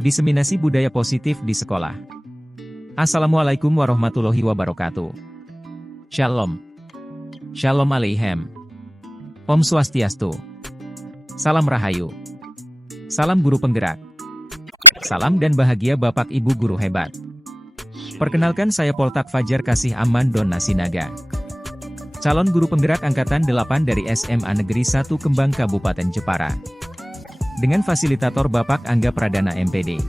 Diseminasi budaya positif di sekolah. Assalamualaikum warahmatullahi wabarakatuh. Shalom. Shalom Aleichem. Om Swastiastu. Salam Rahayu. Salam guru penggerak. Salam dan bahagia Bapak Ibu guru hebat. Perkenalkan saya Poltak Fajar Kasih Aman Don Nasinaga. Calon guru penggerak Angkatan 8 dari SMA Negeri 1 Kembang Kabupaten Jepara. Dengan fasilitator Bapak Angga Pradana MPD.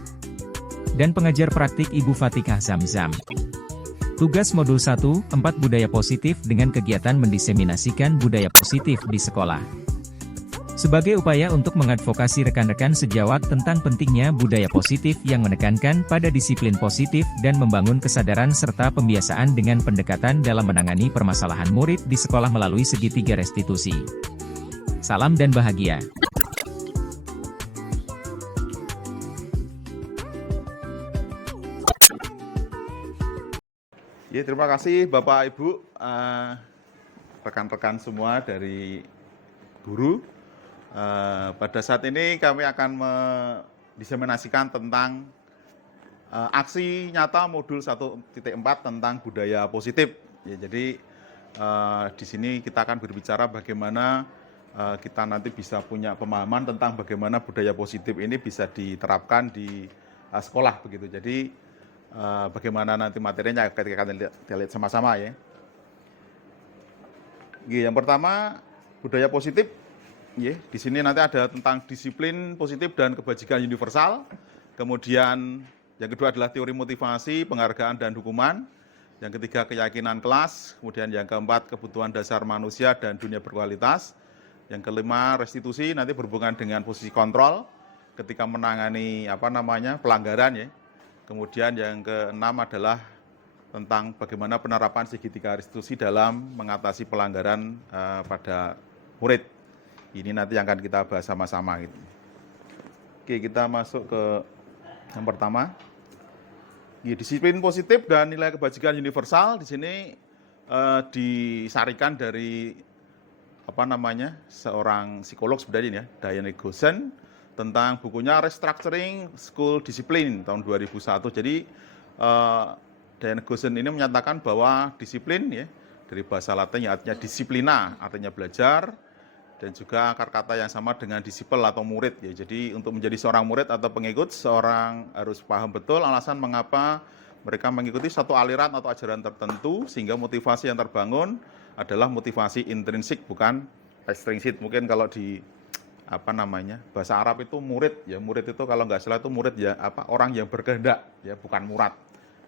Dan pengajar praktik Ibu Fatikah Zamzam. Tugas Modul 1, 4 Budaya Positif dengan kegiatan mendiseminasikan budaya positif di sekolah. Sebagai upaya untuk mengadvokasi rekan-rekan sejawat tentang pentingnya budaya positif yang menekankan pada disiplin positif dan membangun kesadaran serta pembiasaan dengan pendekatan dalam menangani permasalahan murid di sekolah melalui segitiga restitusi. Salam dan bahagia. Ya, terima kasih Bapak Ibu, rekan-rekan semua dari guru. Pada saat ini kami akan mendiseminasikan tentang aksi nyata modul 1.4 tentang budaya positif. Ya, jadi di sini kita akan berbicara bagaimana kita nanti bisa punya pemahaman tentang bagaimana budaya positif ini bisa diterapkan di sekolah begitu. Jadi bagaimana nanti materinya ketika kita lihat sama-sama ya. Yang pertama, budaya positif. Ya, di sini nanti ada tentang disiplin positif dan kebajikan universal. Kemudian yang kedua adalah teori motivasi, penghargaan dan hukuman. Yang ketiga keyakinan kelas. Kemudian yang keempat kebutuhan dasar manusia dan dunia berkualitas. Yang kelima restitusi, nanti berhubungan dengan posisi kontrol ketika menangani pelanggaran ya. Kemudian yang keenam adalah tentang bagaimana penerapan segitiga restitusi dalam mengatasi pelanggaran pada murid. Ini nanti yang akan kita bahas sama-sama. Gitu. Oke, kita masuk ke yang pertama. Ya, disiplin positif dan nilai kebajikan universal di sini disarikan dari seorang psikolog sebenarnya ya, Diane Gosen, tentang bukunya Restructuring School Discipline tahun 2001. Jadi Diane Gosen ini menyatakan bahwa disiplin ya dari bahasa Latin yang artinya disiplina, artinya belajar, dan juga akar kata yang sama dengan disipel atau murid ya. Jadi untuk menjadi seorang murid atau pengikut, seorang harus paham betul alasan mengapa mereka mengikuti satu aliran atau ajaran tertentu, sehingga motivasi yang terbangun adalah motivasi intrinsik bukan ekstrinsik. Mungkin kalau di bahasa Arab itu murid ya, murid itu kalau nggak salah itu murid ya orang yang berkehendak ya, bukan murad.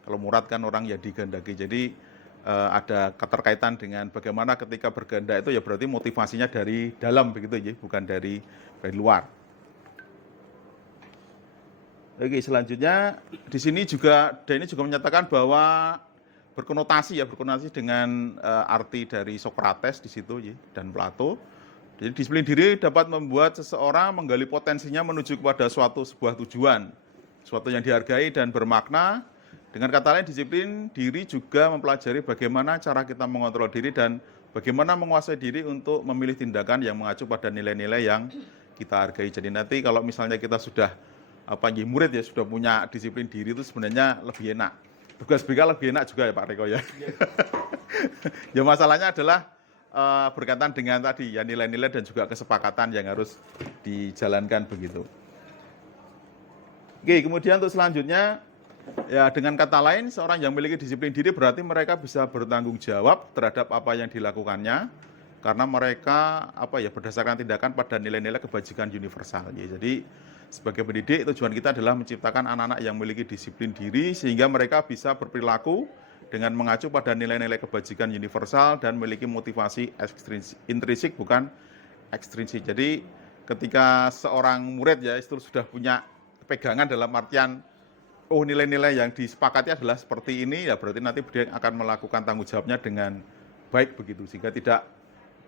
Kalau murad kan orang yang dikehendaki. Jadi ada keterkaitan dengan bagaimana ketika berkehendak itu ya berarti motivasinya dari dalam begitu ya, bukan dari luar. Oke, selanjutnya di sini juga Denny juga menyatakan bahwa berkonotasi dengan arti dari Socrates di situ ya, dan Plato. Jadi disiplin diri dapat membuat seseorang menggali potensinya menuju kepada sebuah tujuan, sesuatu yang dihargai dan bermakna. Dengan kata lain, disiplin diri juga mempelajari bagaimana cara kita mengontrol diri dan bagaimana menguasai diri untuk memilih tindakan yang mengacu pada nilai-nilai yang kita hargai. Jadi nanti kalau misalnya kita sudah murid ya, sudah punya disiplin diri itu sebenarnya lebih enak. Tugas BK lebih enak juga ya Pak Reko ya. Ya masalahnya adalah berkaitan dengan tadi ya nilai-nilai dan juga kesepakatan yang harus dijalankan begitu. Oke, kemudian untuk selanjutnya ya dengan kata lain seorang yang memiliki disiplin diri berarti mereka bisa bertanggung jawab terhadap apa yang dilakukannya karena mereka berdasarkan tindakan pada nilai-nilai kebajikan universal. Ya, jadi sebagai pendidik tujuan kita adalah menciptakan anak-anak yang memiliki disiplin diri sehingga mereka bisa berperilaku dengan mengacu pada nilai-nilai kebajikan universal dan memiliki motivasi intrinsik bukan ekstrinsik. Jadi ketika seorang murid ya itu sudah punya pegangan dalam artian nilai-nilai yang disepakati adalah seperti ini ya berarti nanti dia akan melakukan tanggung jawabnya dengan baik begitu sehingga tidak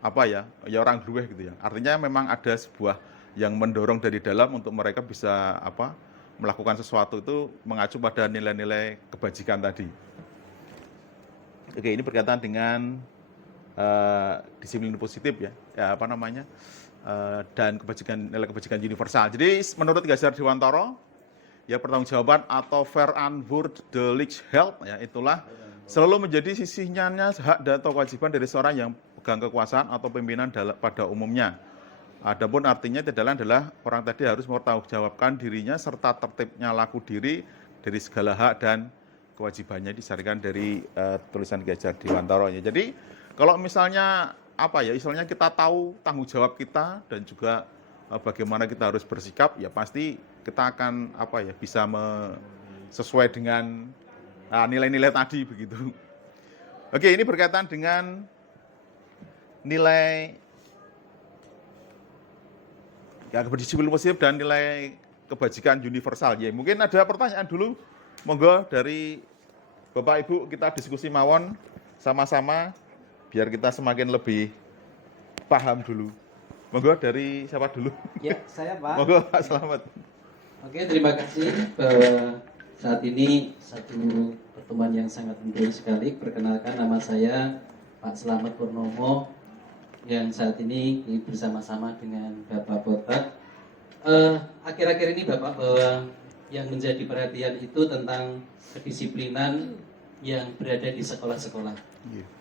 orang duluh gitu ya. Artinya memang ada sebuah yang mendorong dari dalam untuk mereka bisa melakukan sesuatu itu mengacu pada nilai-nilai kebajikan tadi. Oke, ini berkaitan dengan disiplin positif ya dan nilai kebajikan universal. Jadi menurut Gajar Dewantara, ya pertanggungjawaban atau verantwoordelijkheid, ya itulah selalu menjadi sisihnya hak dan atau kewajiban dari seorang yang pegang kekuasaan atau pimpinan pada umumnya. Adapun artinya adalah orang tadi harus mempertanggungjawabkan dirinya serta tertibnya laku diri dari segala hak dan kewajibannya, disarikan dari tulisan Ki Hajar Dewantara. Jadi kalau misalnya istilahnya kita tahu tanggung jawab kita dan juga bagaimana kita harus bersikap, ya pasti kita akan bisa sesuai dengan nilai-nilai tadi begitu. Oke, ini berkaitan dengan nilai kedisiplinan positif dan nilai kebajikan universal. Ya, mungkin ada pertanyaan dulu, monggo dari Bapak Ibu, kita diskusi mawon sama-sama biar kita semakin lebih paham dulu. Monggo dari siapa dulu? Ya, saya Pak. Monggo Pak Slamet. Oke, terima kasih bahwa saat ini satu pertemuan yang sangat penting sekali. Perkenalkan, nama saya Pak Slamet Purnomo yang saat ini bersama-sama dengan Bapak Botak. Akhir-akhir ini Bapak, bahwa yang menjadi perhatian itu tentang kedisiplinan yang berada di sekolah-sekolah.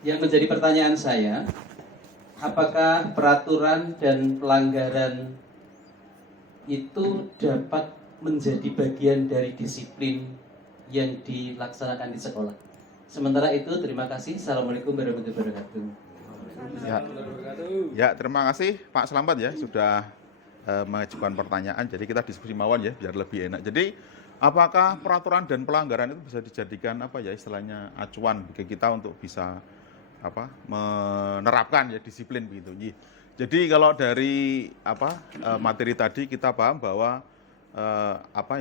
Yang menjadi pertanyaan saya, apakah peraturan dan pelanggaran itu dapat menjadi bagian dari disiplin yang dilaksanakan di sekolah? Sementara itu, terima kasih. Assalamualaikum warahmatullahi wabarakatuh. Ya, terima kasih Pak Slamet ya sudah mengajukan pertanyaan. Jadi kita diskusi mawon ya biar lebih enak. Jadi apakah peraturan dan pelanggaran itu bisa dijadikan istilahnya acuan bagi kita untuk bisa menerapkan ya disiplin begitu. Jadi kalau dari materi tadi kita paham bahwa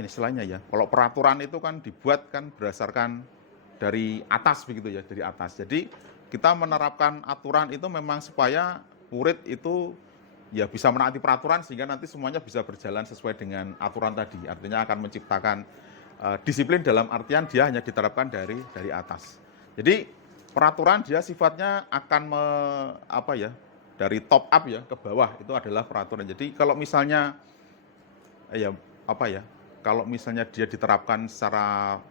istilahnya ya, kalau peraturan itu kan dibuat kan berdasarkan dari atas begitu ya, dari atas. Jadi kita menerapkan aturan itu memang supaya murid itu ya bisa menaati peraturan sehingga nanti semuanya bisa berjalan sesuai dengan aturan tadi. Artinya akan menciptakan disiplin dalam artian dia hanya diterapkan dari atas. Jadi peraturan dia sifatnya akan dari top up ya ke bawah, itu adalah peraturan. Jadi kalau misalnya kalau misalnya dia diterapkan secara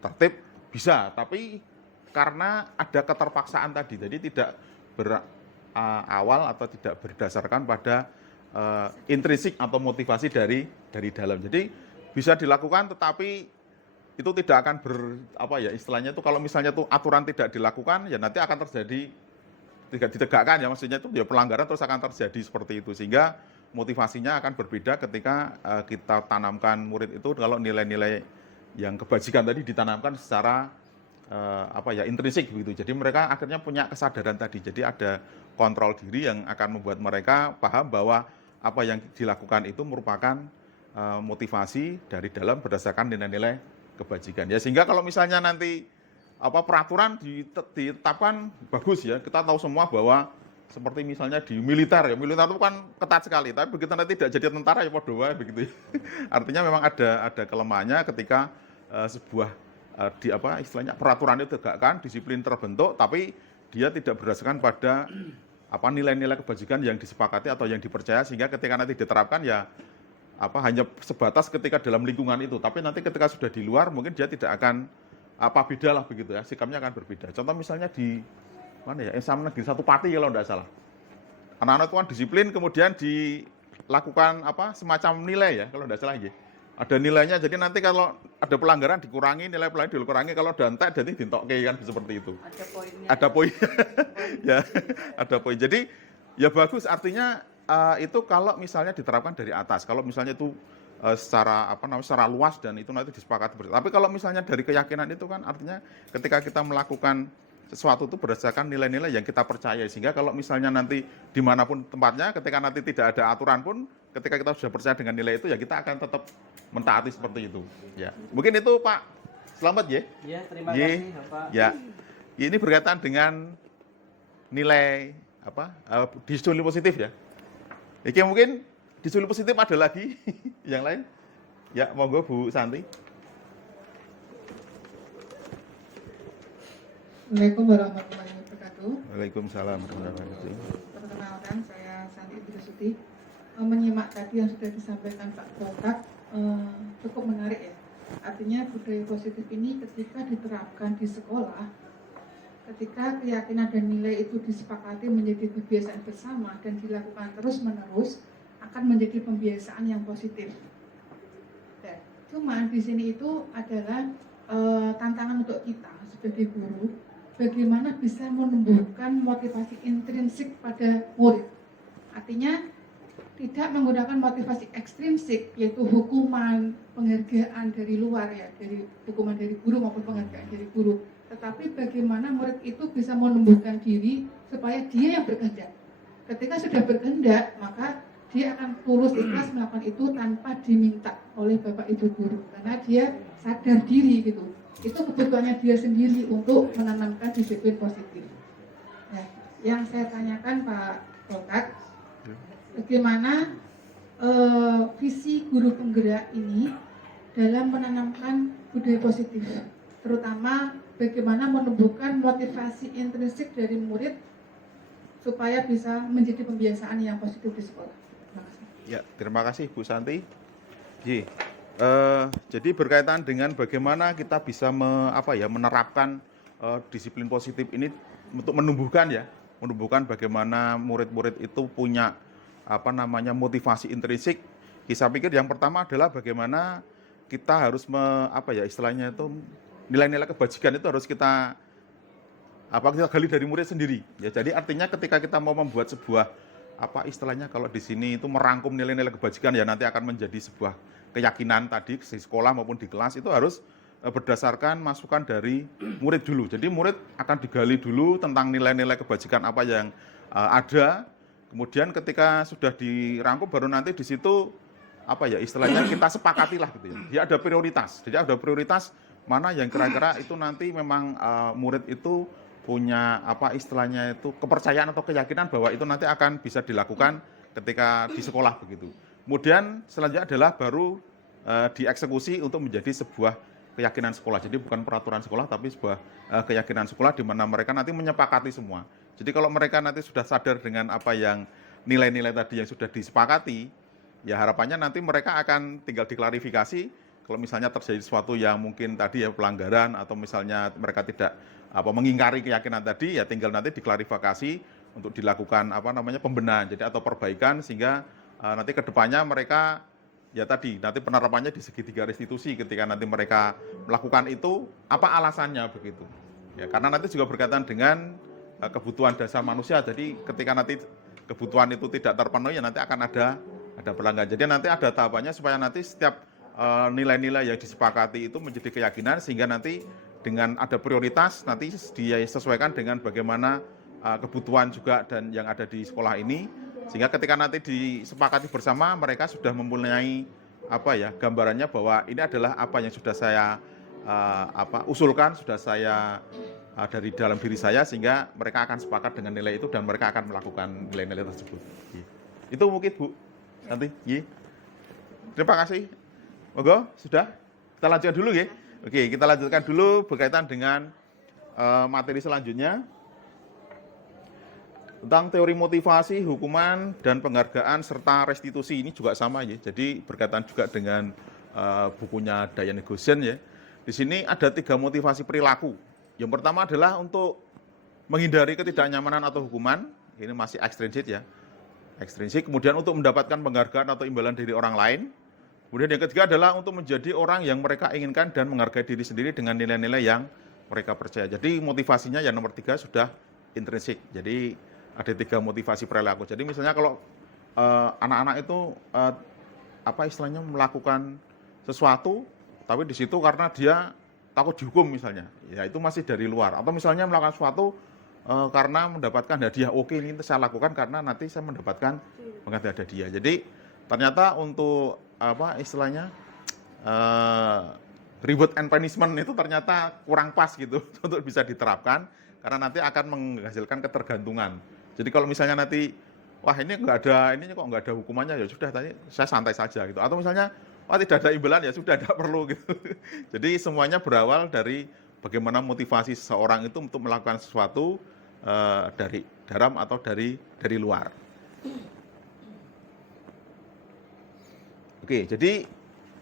tertib bisa, tapi karena ada keterpaksaan tadi, jadi tidak berawal atau tidak berdasarkan pada intrinsik atau motivasi dari dalam. Jadi bisa dilakukan, tetapi itu tidak akan istilahnya itu kalau misalnya tuh aturan tidak dilakukan, ya nanti akan terjadi tidak ditegakkan ya, maksudnya itu ya pelanggaran terus akan terjadi seperti itu, sehingga motivasinya akan berbeda ketika kita tanamkan murid itu kalau nilai-nilai yang kebajikan tadi ditanamkan secara intrinsik begitu. Jadi mereka akhirnya punya kesadaran tadi. Jadi ada kontrol diri yang akan membuat mereka paham bahwa apa yang dilakukan itu merupakan motivasi dari dalam berdasarkan nilai-nilai kebajikan. Ya sehingga kalau misalnya nanti peraturan ditetapkan bagus ya. Kita tahu semua bahwa seperti misalnya di militer ya, militer itu kan ketat sekali, tapi begitu nanti tidak jadi tentara ya podo wae begitu ya. Artinya memang ada kelemahannya ketika sebuah istilahnya peraturan itu tegakkan, disiplin terbentuk, tapi dia tidak berdasarkan pada nilai-nilai kebajikan yang disepakati atau yang dipercaya, sehingga ketika nanti diterapkan ya hanya sebatas ketika dalam lingkungan itu, tapi nanti ketika sudah di luar mungkin dia tidak akan beda lah begitu ya, sikapnya akan berbeda. Contoh misalnya di SMA Negeri 1 Pati kalau tidak salah. Anak-anak itu kan disiplin, kemudian dilakukan semacam nilai ya, kalau tidak salah ya. Ada nilainya, jadi nanti kalau ada pelanggaran dikurangi, nilai pelanggaran dikurangi, kalau dantek jadi dintokke kan seperti itu. Ada poinnya. Ada poin. Ya, ada poin. Jadi ya bagus, artinya itu kalau misalnya diterapkan dari atas. Kalau misalnya itu secara secara luas dan itu nanti disepakati bersama. Tapi kalau misalnya dari keyakinan itu kan artinya ketika kita melakukan sesuatu itu berdasarkan nilai-nilai yang kita percaya, sehingga kalau misalnya nanti dimanapun tempatnya, ketika nanti tidak ada aturan pun, ketika kita sudah percaya dengan nilai itu ya kita akan tetap mentaati seperti itu. Ya, mungkin itu Pak Slamet ya. Ya, terima kasih Bapak. Ya, ini berkaitan dengan nilai disiplin positif ya. Oke, mungkin disiplin positif ada lagi yang lain. Ya, monggo Bu Santi. Assalamualaikum warahmatullahi wabarakatuh. Waalaikumsalam warahmatullahi wabarakatuh. Perkenalkan, saya Santi Idrisuti. Menyimak tadi yang sudah disampaikan Pak Botak cukup menarik ya. Artinya budaya positif ini ketika diterapkan di sekolah, ketika keyakinan dan nilai itu disepakati menjadi kebiasaan bersama dan dilakukan terus-menerus, akan menjadi pembiasaan yang positif. Dan cuman di sini itu adalah tantangan untuk kita sebagai guru, bagaimana bisa menumbuhkan motivasi intrinsik pada murid. Artinya tidak menggunakan motivasi ekstrinsik, yaitu hukuman, penghargaan dari luar ya, dari hukuman dari guru maupun penghargaan dari guru. Tetapi bagaimana murid itu bisa menumbuhkan diri supaya dia yang berkehendak. Ketika sudah berkehendak, maka dia akan tulus ikhlas melakukan itu tanpa diminta oleh Bapak Ibu guru, karena dia sadar diri gitu. Itu kebutuhannya dia sendiri untuk menanamkan disiplin positif. Nah, yang saya tanyakan Pak Rokat, bagaimana visi guru penggerak ini dalam menanamkan budaya positif, terutama bagaimana menumbuhkan motivasi intrinsik dari murid supaya bisa menjadi pembiasaan yang positif di sekolah. Terima kasih. Ya, terima kasih Bu Santi. Jadi berkaitan dengan bagaimana kita bisa menerapkan disiplin positif ini untuk menumbuhkan bagaimana murid-murid itu punya motivasi intrinsik. Saya pikir yang pertama adalah bagaimana kita harus nilai-nilai kebajikan itu harus kita gali dari murid sendiri. Ya, jadi artinya ketika kita mau membuat sebuah kalau di sini itu merangkum nilai-nilai kebajikan, ya nanti akan menjadi sebuah keyakinan tadi di sekolah maupun di kelas, itu harus berdasarkan masukan dari murid dulu. Jadi murid akan digali dulu tentang nilai-nilai kebajikan apa yang ada. Kemudian ketika sudah dirangkum baru nanti di situ kita sepakatilah gitu ya. Dia ada prioritas. Jadi ada prioritas mana yang kira-kira itu nanti memang murid itu punya kepercayaan atau keyakinan bahwa itu nanti akan bisa dilakukan ketika di sekolah begitu. Kemudian selanjutnya adalah baru dieksekusi untuk menjadi sebuah keyakinan sekolah. Jadi bukan peraturan sekolah tapi sebuah keyakinan sekolah di mana mereka nanti menyepakati semua. Jadi kalau mereka nanti sudah sadar dengan apa yang nilai-nilai tadi yang sudah disepakati, ya harapannya nanti mereka akan tinggal diklarifikasi kalau misalnya terjadi sesuatu yang mungkin tadi ya pelanggaran atau misalnya mereka tidak mengingkari keyakinan tadi, ya tinggal nanti diklarifikasi untuk dilakukan pembenahan jadi atau perbaikan sehingga nanti ke depannya mereka ya tadi nanti penerapannya di segitiga restitusi ketika nanti mereka melakukan itu apa alasannya begitu. Ya karena nanti juga berkaitan dengan kebutuhan dasar manusia. Jadi ketika nanti kebutuhan itu tidak terpenuhi ya nanti akan ada pelanggaran. Jadi nanti ada tahapannya supaya nanti setiap nilai-nilai yang disepakati itu menjadi keyakinan sehingga nanti dengan ada prioritas nanti dia sesuaikan dengan bagaimana kebutuhan juga dan yang ada di sekolah ini sehingga ketika nanti disepakati bersama mereka sudah mempunyai gambarannya bahwa ini adalah apa yang sudah saya usulkan, sudah saya dari dalam diri saya sehingga mereka akan sepakat dengan nilai itu dan mereka akan melakukan nilai-nilai tersebut. Itu mungkin Bu nanti. Terima kasih. Monggo, sudah? Kita lanjutkan dulu ya. Oke, kita lanjutkan dulu berkaitan dengan materi selanjutnya tentang teori motivasi, hukuman, dan penghargaan serta restitusi. Ini juga sama ya. Jadi berkaitan juga dengan bukunya Diane Gosen ya. Di sini ada 3 motivasi perilaku. Yang pertama adalah untuk menghindari ketidaknyamanan atau hukuman. Ini masih ekstrinsik ya. Ekstrinsik. Kemudian untuk mendapatkan penghargaan atau imbalan dari orang lain. Kemudian yang ketiga adalah untuk menjadi orang yang mereka inginkan dan menghargai diri sendiri dengan nilai-nilai yang mereka percaya. Jadi motivasinya yang nomor 3 sudah intrinsik. Jadi ada 3 motivasi perilaku. Jadi misalnya kalau anak-anak itu melakukan sesuatu, tapi di situ karena dia takut dihukum misalnya, ya itu masih dari luar. Atau misalnya melakukan sesuatu karena mendapatkan hadiah, oke ini saya lakukan karena nanti saya mendapatkan hadiah. Jadi ternyata untuk reward and punishment itu ternyata kurang pas gitu untuk bisa diterapkan karena nanti akan menghasilkan ketergantungan. Jadi kalau misalnya nanti ini kok nggak ada hukumannya ya sudah tadi saya santai saja gitu. Atau misalnya tidak ada imbalan ya sudah tidak perlu gitu. Jadi semuanya berawal dari bagaimana motivasi seseorang itu untuk melakukan sesuatu dari dalam atau dari luar. Oke, jadi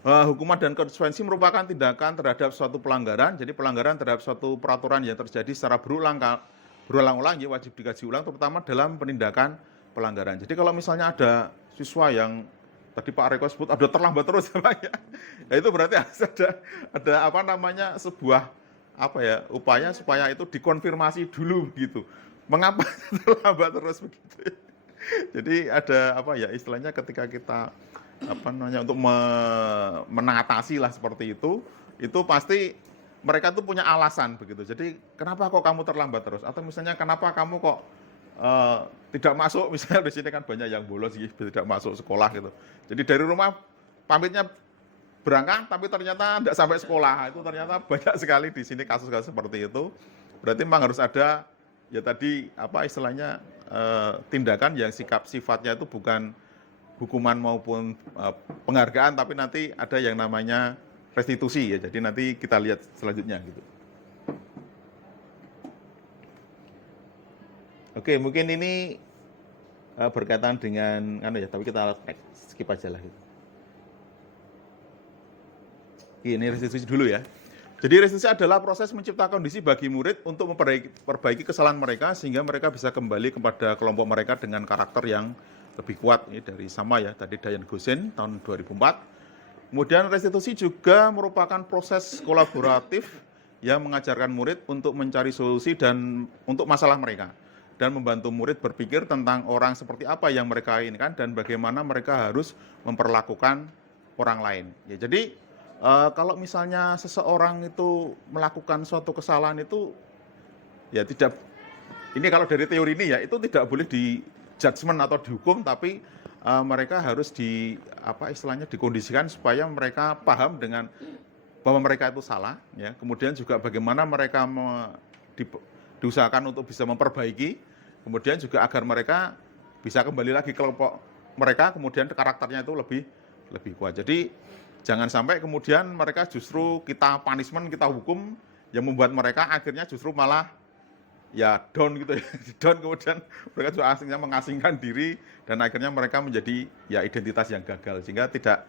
Hukuman dan konsekuensi merupakan tindakan terhadap suatu pelanggaran. Jadi pelanggaran terhadap suatu peraturan yang terjadi secara berulang-ulang ya wajib dikaji ulang, terutama dalam penindakan pelanggaran. Jadi kalau misalnya ada siswa yang tadi Pak Reko sebut ada terlambat terus ya itu berarti harus ada apa namanya sebuah upaya supaya itu dikonfirmasi dulu gitu. Mengapa terlambat terus begitu? Jadi ada istilahnya ketika kita untuk mengatasi lah seperti itu pasti mereka tuh punya alasan begitu. Jadi kenapa kok kamu terlambat terus? Atau misalnya kenapa kamu kok tidak masuk? Misalnya di sini kan banyak yang bolos tidak masuk sekolah gitu. Jadi dari rumah pamitnya berangkat tapi ternyata tidak sampai sekolah. Itu ternyata banyak sekali di sini kasus-kasus seperti itu. Berarti memang harus ada ya tadi istilahnya tindakan yang sifatnya itu bukan hukuman maupun penghargaan, tapi nanti ada yang namanya restitusi ya. Jadi nanti kita lihat selanjutnya gitu. Oke, mungkin ini berkaitan dengan tapi kita skip aja lah gitu. Ini restitusi dulu ya. Jadi restitusi adalah proses menciptakan kondisi bagi murid untuk memperbaiki kesalahan mereka sehingga mereka bisa kembali kepada kelompok mereka dengan karakter yang lebih kuat. Ini dari sama ya, tadi Dayan Gosen tahun 2004. Kemudian restitusi juga merupakan proses kolaboratif yang mengajarkan murid untuk mencari solusi dan untuk masalah mereka dan membantu murid berpikir tentang orang seperti apa yang mereka inginkan dan bagaimana mereka harus memperlakukan orang lain. Ya, jadi kalau misalnya seseorang itu melakukan suatu kesalahan itu ya tidak, ini kalau dari teori ini ya itu tidak boleh di judgement atau dihukum, tapi mereka harus dikondisikan supaya mereka paham dengan bahwa mereka itu salah ya. Kemudian juga bagaimana mereka diusahakan untuk bisa memperbaiki, kemudian juga agar mereka bisa kembali lagi ke kelompok mereka, kemudian karakternya itu lebih kuat. Jadi jangan sampai kemudian mereka justru kita punishment, kita hukum yang membuat mereka akhirnya justru malah ya down gitu ya, down, kemudian mereka juga mengasingkan diri dan akhirnya mereka menjadi ya identitas yang gagal sehingga tidak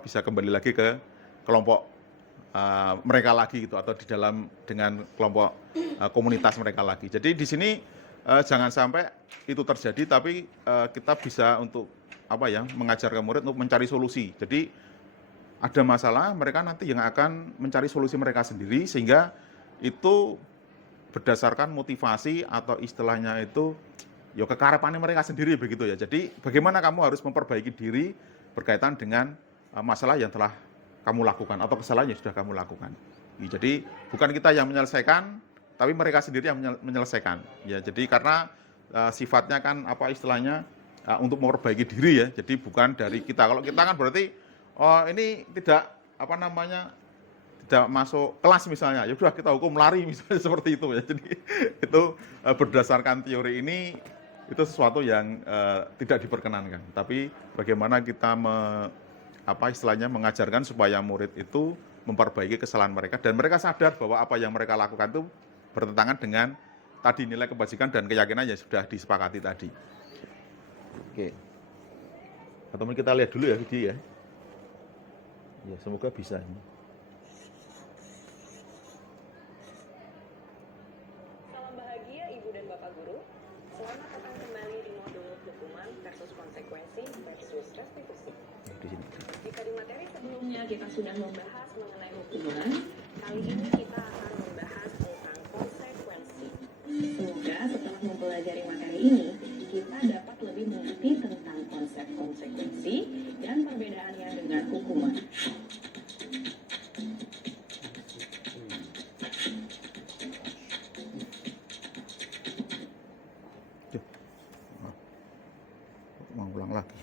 bisa kembali lagi ke kelompok mereka lagi gitu atau di dalam dengan kelompok komunitas mereka lagi. Jadi di sini jangan sampai itu terjadi, tapi kita bisa untuk mengajarkan murid untuk mencari solusi. Jadi ada masalah, mereka nanti yang akan mencari solusi mereka sendiri sehingga itu berdasarkan motivasi atau istilahnya itu ya kekarepannya mereka sendiri begitu ya. Jadi bagaimana kamu harus memperbaiki diri berkaitan dengan masalah yang telah kamu lakukan atau kesalahan yang sudah kamu lakukan. Jadi bukan kita yang menyelesaikan, tapi mereka sendiri yang menyelesaikan. Ya, jadi karena sifatnya kan istilahnya untuk memperbaiki diri ya. Jadi bukan dari kita. Kalau kita kan berarti ini tidak tidak masuk kelas misalnya, ya sudah kita hukum lari misalnya seperti itu ya. Jadi itu berdasarkan teori ini itu sesuatu yang tidak diperkenankan. Tapi bagaimana kita mengajarkan supaya murid itu memperbaiki kesalahan mereka dan mereka sadar bahwa apa yang mereka lakukan itu bertentangan dengan tadi nilai kebajikan dan keyakinan yang sudah disepakati tadi. Oke. Atau mungkin kita lihat dulu ya video ya. Ya, semoga bisa ini. Salam bahagia Ibu dan Bapak Guru. Selamat datang kembali di modul hukuman versus konsekuensi versus restitusi. Jika di materi sebelumnya kita sudah membahas mengenai hukuman, kali ini kita akan membahas tentang konsekuensi. Semoga setelah mempelajari materi ini, kita dapat lebih mengerti tentang konsep konsekuensi dan perbedaannya dengan hukuman. Mau ulang lagi.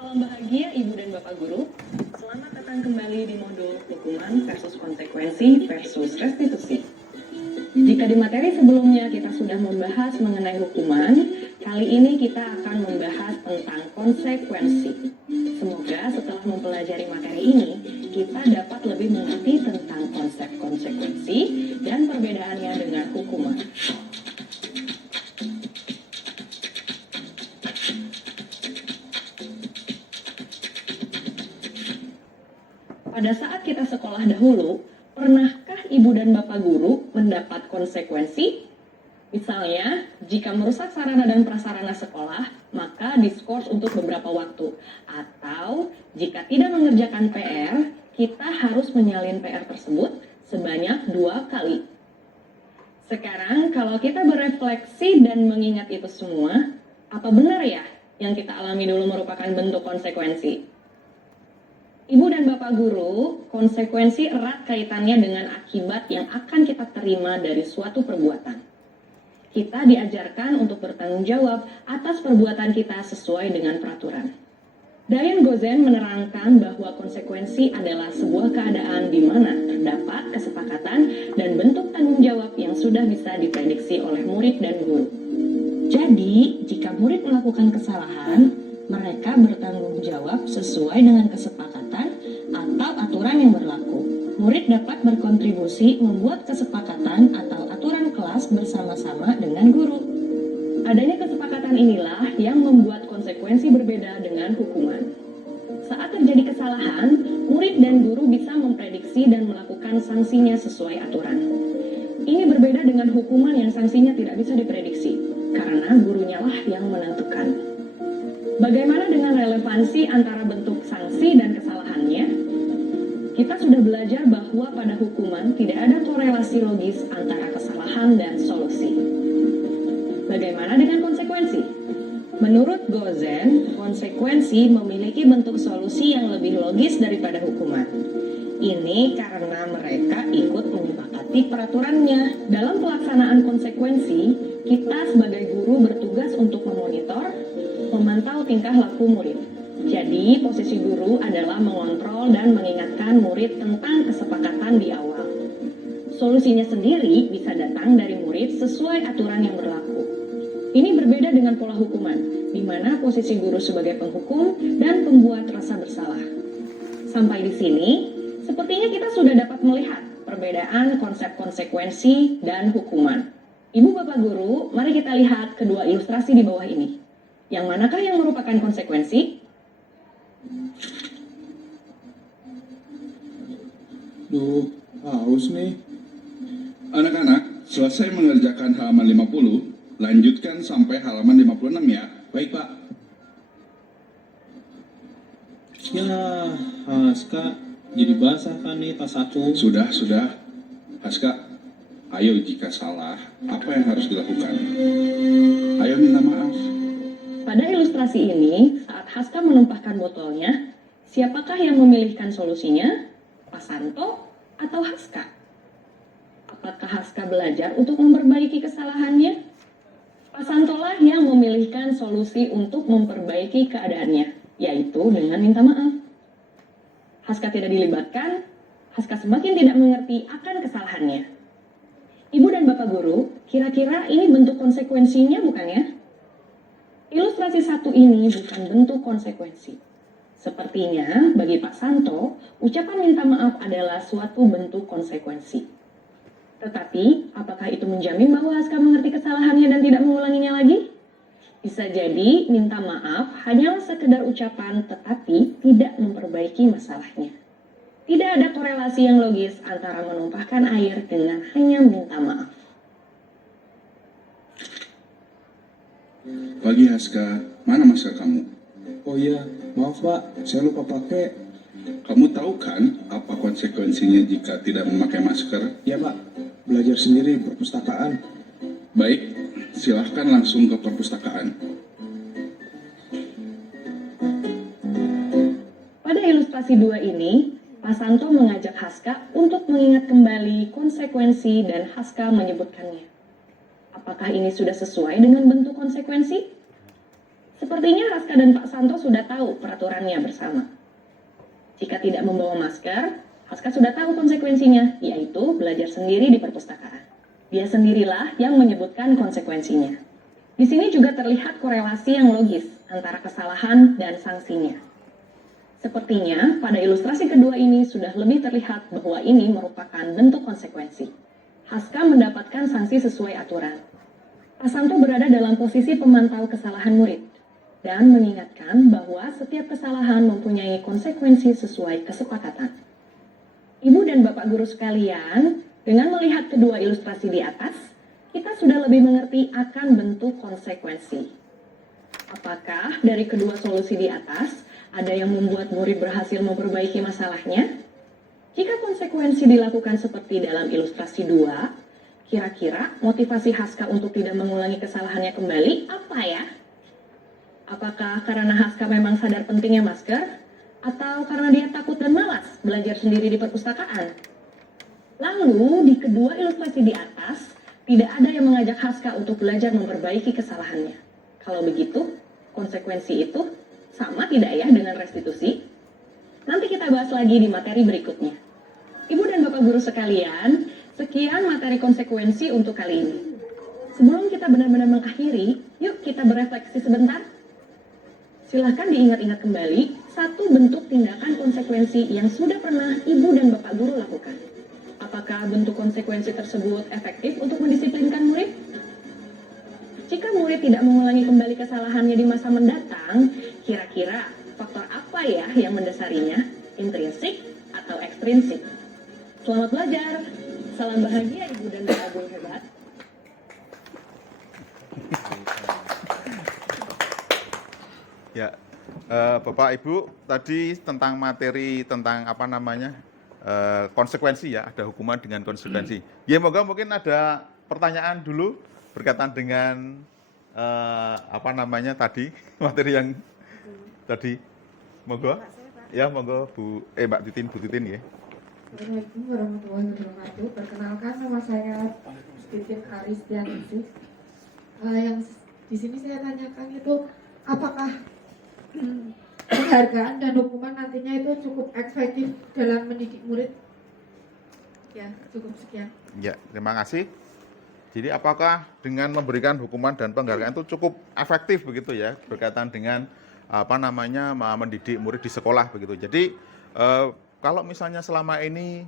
Salam bahagia Ibu dan Bapak Guru. Selamat datang kembali di modul hukuman versus konsekuensi versus restitusi. Jika di materi sebelumnya kita sudah membahas mengenai hukuman, kali ini kita akan membahas tentang konsekuensi. Semoga setelah mempelajari materi ini, kita dapat lebih mengerti tentang konsep konsekuensi dan perbedaannya dengan hukuman. Pada saat kita sekolah dahulu, pernahkah ibu dan bapak guru mendapat konsekuensi? Misalnya, jika merusak sarana dan prasarana sekolah, maka diskors untuk beberapa waktu. Atau, jika tidak mengerjakan PR, kita harus menyalin PR tersebut sebanyak 2 kali. Sekarang, kalau kita berefleksi dan mengingat itu semua, apa benar ya yang kita alami dulu merupakan bentuk konsekuensi? Ibu dan bapak guru, konsekuensi erat kaitannya dengan akibat yang akan kita terima dari suatu perbuatan. Kita diajarkan untuk bertanggung jawab atas perbuatan kita sesuai dengan peraturan. Diane Gozen menerangkan bahwa konsekuensi adalah sebuah keadaan di mana terdapat kesepakatan dan bentuk tanggung jawab yang sudah bisa diprediksi oleh murid dan guru. Jadi, jika murid melakukan kesalahan, mereka bertanggung jawab sesuai dengan kesepakatan atau aturan yang berlaku. Murid dapat berkontribusi membuat kesepakatan atau aturan kelas bersama-sama dengan guru. Adanya kesepakatan inilah yang membuat konsekuensi berbeda dengan hukuman. Saat terjadi kesalahan, murid dan guru bisa memprediksi dan melakukan sanksinya sesuai aturan. Ini berbeda dengan hukuman yang sanksinya tidak bisa diprediksi, karena gurunya lah yang menentukan. Bagaimana dengan relevansi antara bentuk sanksi dan kesalahannya? Kita sudah belajar bahwa pada hukuman tidak ada korelasi logis antara kesalahan dan solusi. Bagaimana dengan konsekuensi? Menurut Gozen, konsekuensi memiliki bentuk solusi yang lebih logis daripada hukuman. Ini karena mereka ikut menyepakati peraturannya. Dalam pelaksanaan konsekuensi, kita sebagai guru bertugas untuk memonitor, memantau tingkah laku murid. Jadi, posisi guru adalah mengontrol dan mengingatkan murid tentang kesepakatan di awal. Solusinya sendiri bisa datang dari murid sesuai aturan yang berlaku. Ini berbeda dengan pola hukuman, di mana posisi guru sebagai penghukum dan pembuat rasa bersalah. Sampai di sini, sepertinya kita sudah dapat melihat perbedaan konsep konsekuensi dan hukuman. Ibu bapak guru, mari kita lihat kedua ilustrasi di bawah ini. Yang manakah yang merupakan konsekuensi? Duh, haus nih. Anak-anak, selesai mengerjakan halaman 50, lanjutkan sampai halaman 56 ya. Baik, Pak. Ya, Haska, jadi basah kan nih tas aku. Sudah. Haska, ayo jika salah, apa yang harus dilakukan? Ayo minta maaf. Pada ilustrasi ini, saat Haska menumpahkan botolnya, siapakah yang memilihkan solusinya? Pak Santo atau Haska? Apakah Haska belajar untuk memperbaiki kesalahannya? Pak Santo lah yang memilihkan solusi untuk memperbaiki keadaannya, yaitu dengan minta maaf. Haska tidak dilibatkan, Haska semakin tidak mengerti akan kesalahannya. Ibu dan Bapak Guru, kira-kira ini bentuk konsekuensinya bukan ya? Ilustrasi satu ini bukan bentuk konsekuensi. Sepertinya, bagi Pak Santo, ucapan minta maaf adalah suatu bentuk konsekuensi. Tetapi, apakah itu menjamin bahwa Haska mengerti kesalahannya dan tidak mengulanginya lagi? Bisa jadi, minta maaf hanyalah sekedar ucapan tetapi tidak memperbaiki masalahnya. Tidak ada korelasi yang logis antara menumpahkan air dengan hanya minta maaf. Pagi Haska, mana masker kamu? Oh iya, maaf Pak, saya lupa pakai. Kamu tahu kan apa konsekuensinya jika tidak memakai masker? Ya Pak, belajar sendiri di perpustakaan. Baik, silahkan langsung ke perpustakaan. Pada ilustrasi 2 ini, Pak Santo mengajak Haska untuk mengingat kembali konsekuensi dan Haska menyebutkannya. Apakah ini sudah sesuai dengan bentuk konsekuensi? Sepertinya Haska dan Pak Santo sudah tahu peraturannya bersama. Jika tidak membawa masker, Haska sudah tahu konsekuensinya, yaitu belajar sendiri di perpustakaan. Dia sendirilah yang menyebutkan konsekuensinya. Di sini juga terlihat korelasi yang logis antara kesalahan dan sanksinya. Sepertinya pada ilustrasi kedua ini sudah lebih terlihat bahwa ini merupakan bentuk konsekuensi. Haska mendapatkan sanksi sesuai aturan. Pak Santo berada dalam posisi pemantau kesalahan murid dan mengingatkan bahwa setiap kesalahan mempunyai konsekuensi sesuai kesepakatan. Ibu dan Bapak guru sekalian, dengan melihat kedua ilustrasi di atas, kita sudah lebih mengerti akan bentuk konsekuensi. Apakah dari kedua solusi di atas ada yang membuat murid berhasil memperbaiki masalahnya? Jika konsekuensi dilakukan seperti dalam ilustrasi 2, kira-kira motivasi Haska untuk tidak mengulangi kesalahannya kembali apa ya? Apakah karena Haska memang sadar pentingnya masker? Atau karena dia takut dan malas belajar sendiri di perpustakaan? Lalu, di kedua ilustrasi di atas, tidak ada yang mengajak Haska untuk belajar memperbaiki kesalahannya. Kalau begitu, konsekuensi itu sama tidak ya dengan restitusi? Nanti kita bahas lagi di materi berikutnya. Ibu dan Bapak guru sekalian, sekian materi konsekuensi untuk kali ini. Sebelum kita benar-benar mengakhiri, yuk kita berefleksi sebentar. Silahkan diingat-ingat kembali satu bentuk tindakan konsekuensi yang sudah pernah Ibu dan Bapak guru lakukan. Apakah bentuk konsekuensi tersebut efektif untuk mendisiplinkan murid? Jika murid tidak mengulangi kembali kesalahannya di masa mendatang, kira-kira faktor apa ya yang mendasarinya? Intrinsik atau ekstrinsik? Selamat belajar. Salam bahagia Ibu dan Bapak guru hebat. Ya, Bapak Ibu tadi tentang materi tentang apa namanya konsekuensi ya, ada hukuman dengan konsekuensi. Ya, moga mungkin ada pertanyaan dulu berkaitan dengan apa namanya tadi materi yang tadi. Monggo. Ya, monggo Mbak Titin ya. Assalamualaikum warahmatullahi wabarakatuh. Perkenalkan, nama saya Titin Aristianingsih. Yang di sini saya tanyakan itu apakah penghargaan dan hukuman nantinya itu cukup efektif dalam mendidik murid? Ya, cukup sekian. Ya, terima kasih. Jadi apakah dengan memberikan hukuman dan penghargaan itu cukup efektif begitu ya berkaitan dengan apa namanya mendidik murid di sekolah begitu. Jadi kalau misalnya selama ini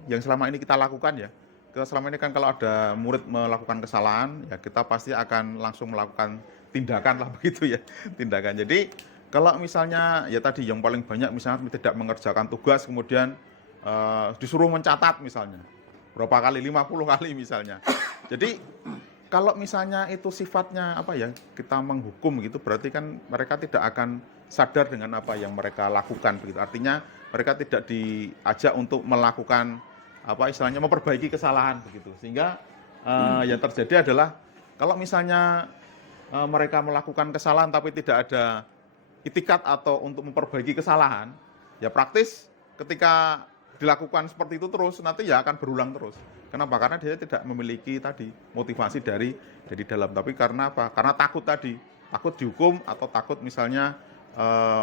kita lakukan ya, selama ini kan kalau ada murid melakukan kesalahan ya kita pasti akan langsung melakukan tindakan lah begitu ya, tindakan. Jadi kalau misalnya ya tadi yang paling banyak misalnya tidak mengerjakan tugas kemudian disuruh mencatat misalnya berapa kali, 50 kali misalnya. Jadi kalau misalnya itu sifatnya apa ya, kita menghukum gitu, berarti kan mereka tidak akan sadar dengan apa yang mereka lakukan begitu. Artinya mereka tidak diajak untuk melakukan apa istilahnya memperbaiki kesalahan begitu. Sehingga yang terjadi adalah kalau misalnya mereka melakukan kesalahan tapi tidak ada itikat atau untuk memperbaiki kesalahan, ya praktis ketika dilakukan seperti itu terus nanti ya akan berulang terus. Kenapa? Karena dia tidak memiliki tadi motivasi dari dalam. Tapi karena apa? Karena takut tadi, takut dihukum atau takut misalnya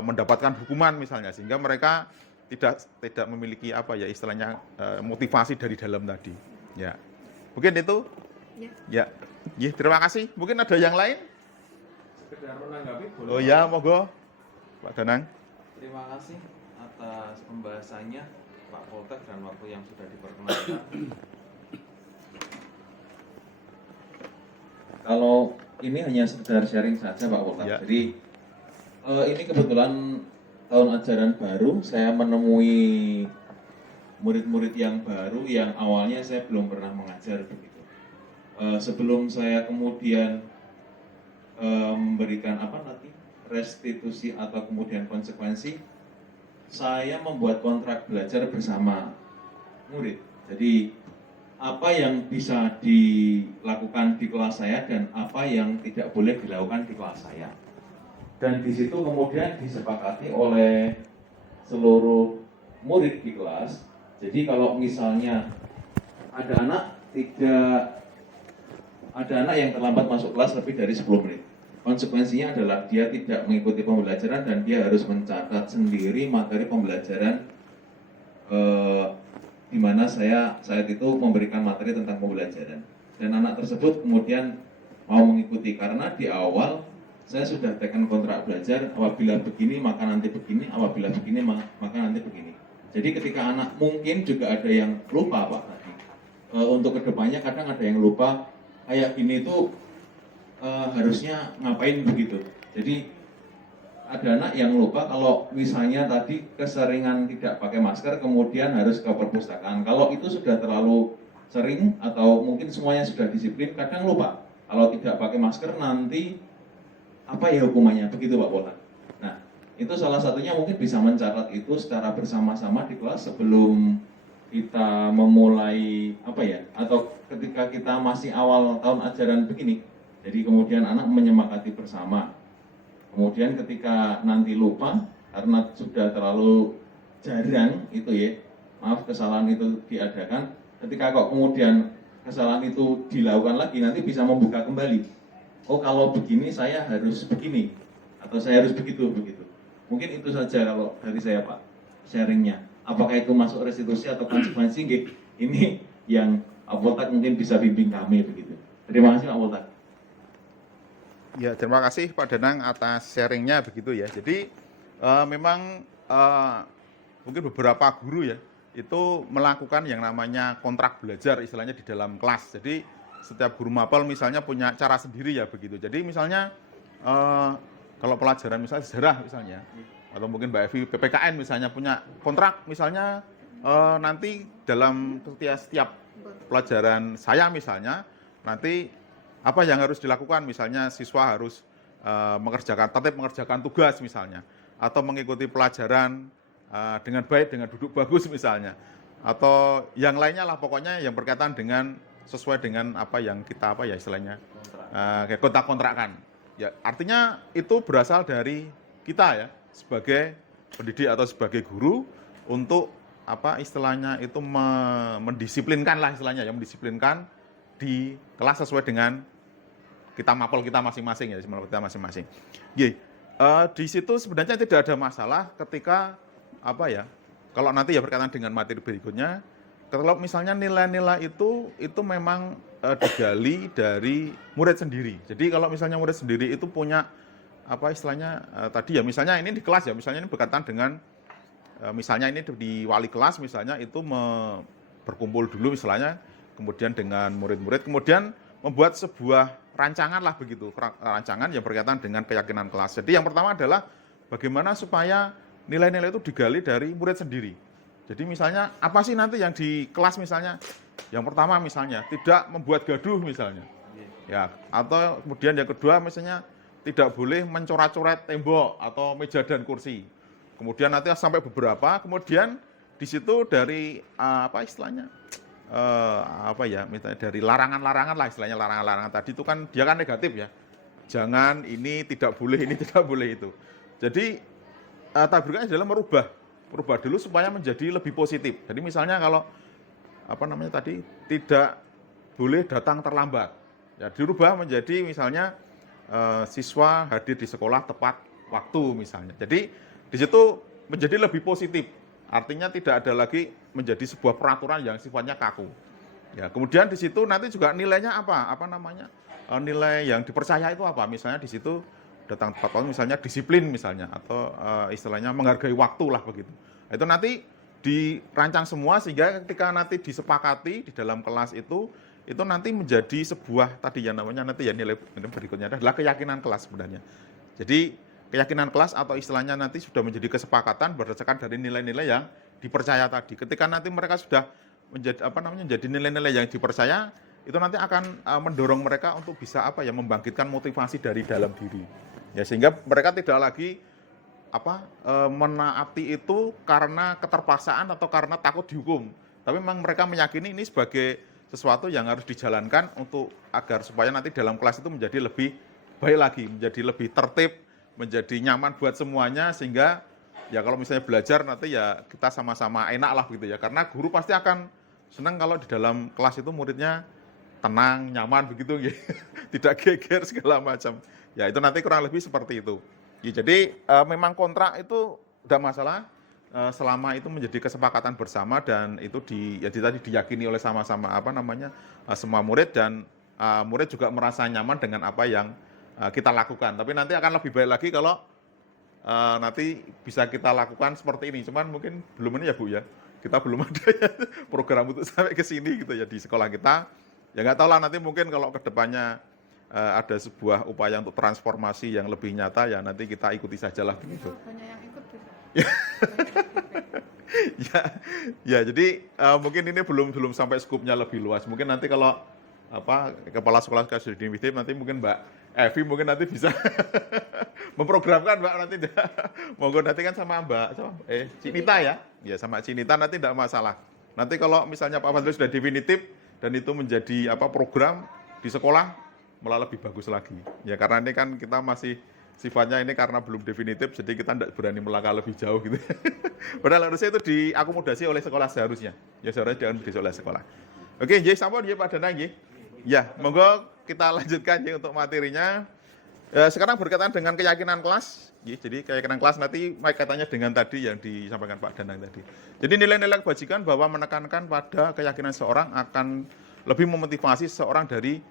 mendapatkan hukuman misalnya, sehingga mereka tidak memiliki apa ya istilahnya motivasi dari dalam tadi. Ya, mungkin itu. Ya, ya terima kasih. Mungkin ada yang lain? Sekedar menanggapi boleh? Oh ya, monggo, Pak Danang. Terima kasih atas pembahasannya Pak Poltek dan waktu yang sudah diperkenalkan. Kalau ini hanya sekedar sharing saja Pak Poltek. Ya. Jadi ini kebetulan tahun ajaran baru, saya menemui murid-murid yang baru yang awalnya saya belum pernah mengajar begitu. Sebelum saya kemudian memberikan restitusi atau kemudian konsekuensi, saya membuat kontrak belajar bersama murid. Jadi apa yang bisa dilakukan di kelas saya dan apa yang tidak boleh dilakukan di kelas saya. Dan di situ kemudian disepakati oleh seluruh murid di kelas. Jadi kalau misalnya ada anak yang terlambat masuk kelas lebih dari 10 menit. Konsekuensinya adalah dia tidak mengikuti pembelajaran dan dia harus mencatat sendiri materi pembelajaran di mana saya saat itu memberikan materi tentang pembelajaran. Dan anak tersebut kemudian mau mengikuti karena di awal saya sudah tekan kontrak belajar, apabila begini maka nanti begini, apabila begini maka nanti begini. Jadi ketika anak mungkin juga ada yang lupa Pak tadi, untuk kedepannya kadang ada yang lupa, kayak gini tuh harusnya ngapain begitu. Jadi ada anak yang lupa kalau misalnya tadi keseringan tidak pakai masker kemudian harus ke perpustakaan. Kalau itu sudah terlalu sering atau mungkin semuanya sudah disiplin, kadang lupa. Kalau tidak pakai masker nanti apa ya hukumannya, begitu Pak Polta. Nah, itu salah satunya mungkin bisa mencatat itu secara bersama-sama di kelas sebelum kita memulai apa ya, atau ketika kita masih awal tahun ajaran begini. Jadi kemudian anak menyemangati bersama. Kemudian ketika nanti lupa karena sudah terlalu jarang itu ya, maaf kesalahan itu diadakan, ketika kok kemudian kesalahan itu dilakukan lagi nanti bisa membuka kembali. Oh kalau begini saya harus begini atau saya harus begitu. Mungkin itu saja kalau dari saya Pak sharingnya. Apakah itu masuk restitusi atau konsekuensi? Ini yang Pak Poltak mungkin bisa bimbing kami begitu. Terima kasih Pak Poltak. Ya, terima kasih Pak Danang atas sharingnya begitu ya. Jadi memang mungkin beberapa guru ya itu melakukan yang namanya kontrak belajar istilahnya di dalam kelas. Jadi setiap guru mapel misalnya punya cara sendiri ya begitu. Jadi misalnya kalau pelajaran misalnya sejarah misalnya, atau mungkin Mbak Evi PPKN misalnya punya kontrak misalnya nanti dalam setiap pelajaran saya misalnya nanti apa yang harus dilakukan, misalnya siswa harus tertib mengerjakan tugas misalnya, atau mengikuti pelajaran dengan baik, dengan duduk bagus misalnya, atau yang lainnya lah pokoknya yang berkaitan dengan sesuai dengan apa yang kita istilahnya kontrak-kontrakkan. Ya, artinya itu berasal dari kita ya sebagai pendidik atau sebagai guru untuk istilahnya itu mendisiplinkan lah istilahnya ya, mendisiplinkan di kelas sesuai dengan kita mapel kita masing-masing ya, kita masing-masing. Di situ sebenarnya tidak ada masalah ketika kalau nanti ya berkaitan dengan materi berikutnya, kalau misalnya nilai-nilai itu memang digali dari murid sendiri. Jadi kalau misalnya murid sendiri itu punya istilahnya tadi ya, misalnya ini di kelas ya, misalnya ini berkaitan dengan misalnya ini di wali kelas misalnya itu berkumpul dulu misalnya, kemudian dengan murid-murid, kemudian membuat sebuah rancangan lah begitu, rancangan yang berkaitan dengan keyakinan kelas. Jadi yang pertama adalah bagaimana supaya nilai-nilai itu digali dari murid sendiri. Jadi misalnya apa sih nanti yang di kelas misalnya, yang pertama misalnya tidak membuat gaduh misalnya, ya, atau kemudian yang kedua misalnya tidak boleh mencoret-coret tembok atau meja dan kursi. Kemudian nanti sampai beberapa, kemudian di situ dari istilahnya misalnya dari larangan-larangan lah istilahnya, larangan-larangan tadi itu kan dia kan negatif ya, jangan ini tidak boleh ini tidak boleh itu. Jadi tabirnya adalah merubah dulu supaya menjadi lebih positif. Jadi misalnya kalau tadi tidak boleh datang terlambat ya, dirubah menjadi misalnya siswa hadir di sekolah tepat waktu misalnya. Jadi di situ menjadi lebih positif. Artinya tidak ada lagi menjadi sebuah peraturan yang sifatnya kaku. Ya, kemudian di situ nanti juga nilainya nilai yang dipercaya itu apa? Misalnya di situ datang tepat waktu, misalnya disiplin misalnya, atau istilahnya menghargai waktu lah begitu. Itu nanti dirancang semua sehingga ketika nanti disepakati di dalam kelas itu nanti menjadi sebuah tadi yang namanya nanti ya nilai berikutnya adalah keyakinan kelas sebenarnya. Jadi keyakinan kelas atau istilahnya nanti sudah menjadi kesepakatan berdasarkan dari nilai-nilai yang dipercaya tadi. Ketika nanti mereka sudah menjadi nilai-nilai yang dipercaya, itu nanti akan mendorong mereka untuk bisa membangkitkan motivasi dari dalam diri. Ya, sehingga mereka tidak lagi menaati itu karena keterpaksaan atau karena takut dihukum. Tapi memang mereka meyakini ini sebagai sesuatu yang harus dijalankan untuk agar supaya nanti dalam kelas itu menjadi lebih baik lagi, menjadi lebih tertib, menjadi nyaman buat semuanya, sehingga ya kalau misalnya belajar nanti ya kita sama-sama enak lah gitu ya, karena guru pasti akan senang kalau di dalam kelas itu muridnya tenang, nyaman begitu ya. Tidak geger segala macam. Ya itu nanti kurang lebih seperti itu. Ya, jadi memang kontrak itu tidak masalah selama itu menjadi kesepakatan bersama dan itu tadi diyakini oleh sama-sama semua murid, dan murid juga merasa nyaman dengan apa yang kita lakukan. Tapi nanti akan lebih baik lagi kalau nanti bisa kita lakukan seperti ini. Cuman mungkin belum ini ya Bu ya. Kita belum ada ya, program untuk sampai ke sini gitu ya di sekolah kita. Ya nggak tahu lah nanti mungkin kalau kedepannya ada sebuah upaya untuk transformasi yang lebih nyata ya nanti kita ikuti sajalah begitu. Banyak yang ikut bisa. Ya jadi mungkin ini belum sampai skupnya lebih luas. Mungkin nanti kalau kepala sekolah sudah definitif nanti mungkin Mbak Evi mungkin nanti bisa memprogramkan Mbak nanti monggo nanti kan sama Cinita ya sama Cinita nanti tidak masalah. Nanti kalau misalnya Pak Fadli sudah definitif dan itu menjadi program di sekolah malah lebih bagus lagi. Ya karena ini kan kita masih sifatnya ini karena belum definitif, jadi kita tidak berani melangkah lebih jauh gitu. Padahal harusnya itu diakomodasi oleh sekolah seharusnya. Ya seharusnya diakomodasi oleh sekolah. Oke, jadi sampun ya Pak Danang ya. Ya, monggo kita lanjutkan ya untuk materinya. Sekarang berkaitan dengan keyakinan kelas. Ya, jadi keyakinan kelas nanti kaitannya dengan tadi yang disampaikan Pak Danang tadi. Jadi nilai-nilai kebajikan bahwa menekankan pada keyakinan seorang akan lebih memotivasi seseorang dari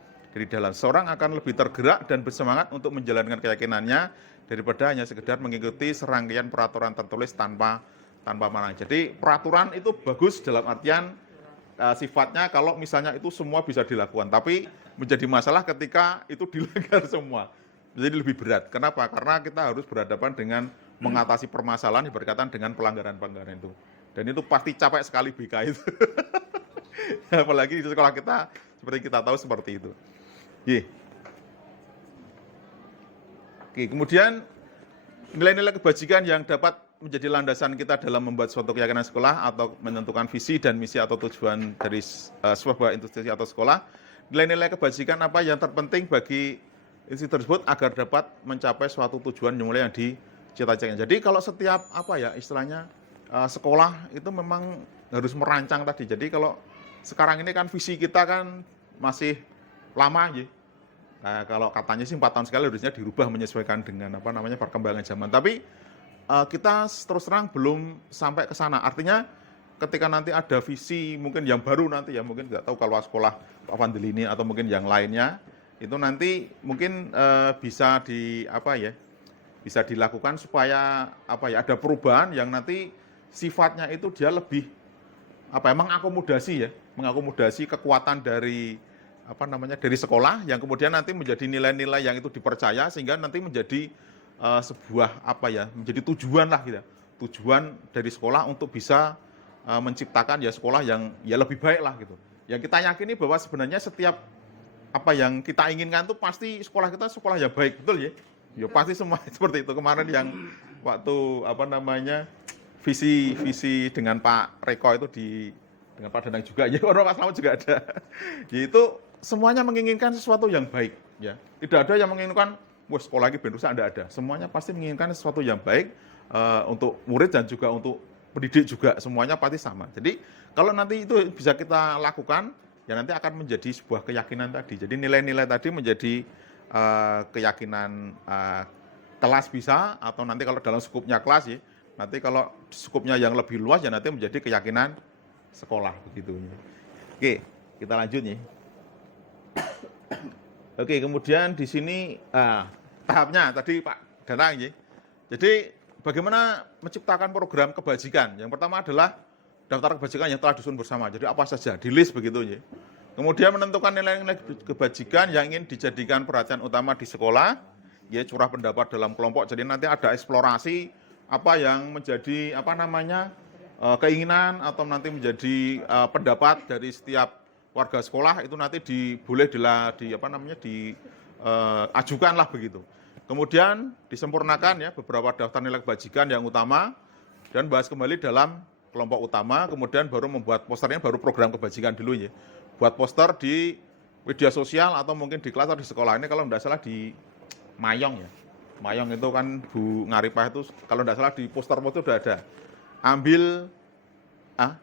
dalam. Seorang akan lebih tergerak dan bersemangat untuk menjalankan keyakinannya daripada hanya sekedar mengikuti serangkaian peraturan tertulis tanpa makna. Jadi peraturan itu bagus dalam artian sifatnya kalau misalnya itu semua bisa dilakukan, tapi menjadi masalah ketika itu dilanggar semua. Jadi lebih berat. Kenapa? Karena kita harus berhadapan dengan mengatasi permasalahan yang berkaitan dengan pelanggaran-pelanggaran itu. Dan itu pasti capek sekali BK itu. Apalagi di sekolah kita seperti kita tahu seperti itu. Oke, kemudian nilai-nilai kebajikan yang dapat menjadi landasan kita dalam membuat suatu keyakinan sekolah atau menentukan visi dan misi atau tujuan dari sebuah institusi atau sekolah. Nilai-nilai kebajikan apa yang terpenting bagi institusi tersebut agar dapat mencapai suatu tujuan yang mulai yang dicita-citakan. Jadi kalau setiap istilahnya sekolah itu memang harus merancang tadi. Jadi kalau sekarang ini kan visi kita kan masih lama ya. Nah, kalau katanya sih 4 tahun sekali harusnya dirubah menyesuaikan dengan perkembangan zaman. Tapi kita terus terang belum sampai ke sana. Artinya ketika nanti ada visi mungkin yang baru nanti ya, mungkin nggak tahu kalau sekolah Pak Fadli ini atau mungkin yang lainnya, itu nanti mungkin bisa bisa dilakukan supaya ada perubahan yang nanti sifatnya itu dia lebih mengakomodasi kekuatan dari dari sekolah yang kemudian nanti menjadi nilai-nilai yang itu dipercaya sehingga nanti menjadi sebuah menjadi tujuan lah gitu. Tujuan dari sekolah untuk bisa menciptakan sekolah yang lebih baik lah gitu. Yang kita yakini bahwa sebenarnya setiap yang kita inginkan itu pasti sekolah kita sekolah yang baik, betul ya? Ya pasti semua seperti itu. Kemarin yang waktu visi dengan Pak Reko itu dengan Pak Danang juga ya, orang Pak Slamet juga ada. Yaitu semuanya menginginkan sesuatu yang baik ya. Tidak ada yang menginginkan sekolah lagi ben rusak, tidak ada. Semuanya pasti menginginkan sesuatu yang baik untuk murid dan juga untuk pendidik juga, semuanya pasti sama. Jadi kalau nanti itu bisa kita lakukan ya nanti akan menjadi sebuah keyakinan tadi. Jadi nilai-nilai tadi menjadi keyakinan kelas bisa, atau nanti kalau dalam skupnya kelas ya, nanti kalau skupnya yang lebih luas ya nanti menjadi keyakinan sekolah begitu. Oke, kita lanjut ya. Oke, kemudian di sini tahapnya tadi Pak Danang ya. Jadi bagaimana menciptakan program kebajikan? Yang pertama adalah daftar kebajikan yang telah disusun bersama. Jadi apa saja di list begitu ya. Kemudian menentukan nilai-nilai kebajikan yang ingin dijadikan perhatian utama di sekolah. Ya, curah pendapat dalam kelompok. Jadi nanti ada eksplorasi apa yang menjadi keinginan atau nanti menjadi pendapat dari setiap warga sekolah itu nanti diajukan lah begitu. Kemudian disempurnakan ya beberapa daftar nilai kebajikan yang utama dan bahas kembali dalam kelompok utama, kemudian baru membuat posternya, baru program kebajikan dulu ya. Buat poster di media sosial atau mungkin di kelas atau di sekolah. Ini kalau tidak salah di Mayong ya. Mayong itu kan Bu Ngaripah itu kalau tidak salah di poster-poster sudah ada.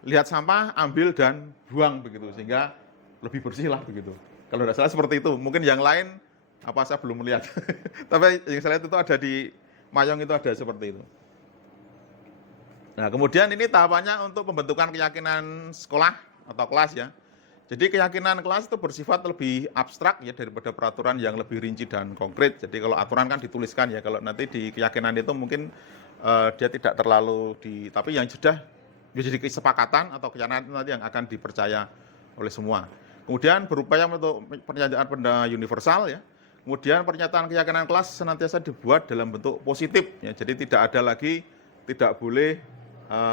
Lihat sampah, ambil dan buang begitu sehingga lebih bersih lah begitu. Kalau tidak salah seperti itu. Mungkin yang lain saya belum melihat. Tapi yang saya lihat itu ada di Mayong itu ada seperti itu. Nah, kemudian ini tahapannya untuk pembentukan keyakinan sekolah atau kelas ya. Jadi keyakinan kelas itu bersifat lebih abstrak ya daripada peraturan yang lebih rinci dan konkret. Jadi kalau aturan kan dituliskan ya, kalau nanti di keyakinan itu mungkin dia tidak terlalu tapi yang sudah menjadi kesepakatan atau keyakinan nanti yang akan dipercaya oleh semua. Kemudian berupaya untuk pernyataan benda universal ya. Kemudian pernyataan keyakinan kelas senantiasa dibuat dalam bentuk positif ya. Jadi tidak ada lagi tidak boleh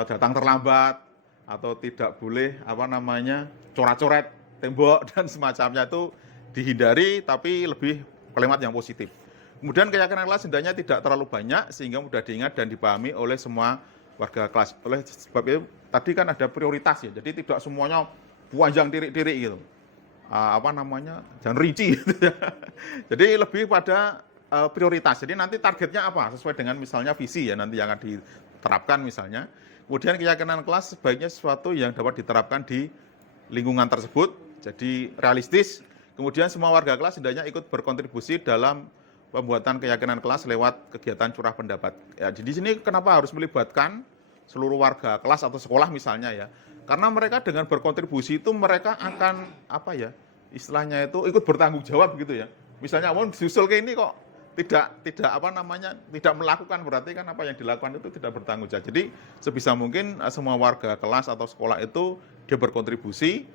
datang terlambat atau tidak boleh coret-coret tembok dan semacamnya, itu dihindari, tapi lebih kalimat yang positif. Kemudian keyakinan kelas hendaknya tidak terlalu banyak sehingga mudah diingat dan dipahami oleh semua warga kelas. Oleh sebab itu tadi kan ada prioritas ya, jadi tidak semuanya panjang tirik-tirik gitu. Jangan rinci gitu ya. Jadi lebih pada prioritas. Jadi nanti targetnya apa? Sesuai dengan misalnya visi ya nanti yang akan diterapkan misalnya. Kemudian keyakinan kelas sebaiknya sesuatu yang dapat diterapkan di lingkungan tersebut, jadi realistis. Kemudian semua warga kelas hendaknya ikut berkontribusi dalam pembuatan keyakinan kelas lewat kegiatan curah pendapat. Ya, jadi di sini kenapa harus melibatkan seluruh warga kelas atau sekolah misalnya ya? Karena mereka dengan berkontribusi itu mereka akan istilahnya itu ikut bertanggung jawab gitu ya. Misalnya disusul ke ini kok tidak melakukan, berarti kan apa yang dilakukan itu tidak bertanggung jawab. Jadi sebisa mungkin semua warga kelas atau sekolah itu dia berkontribusi,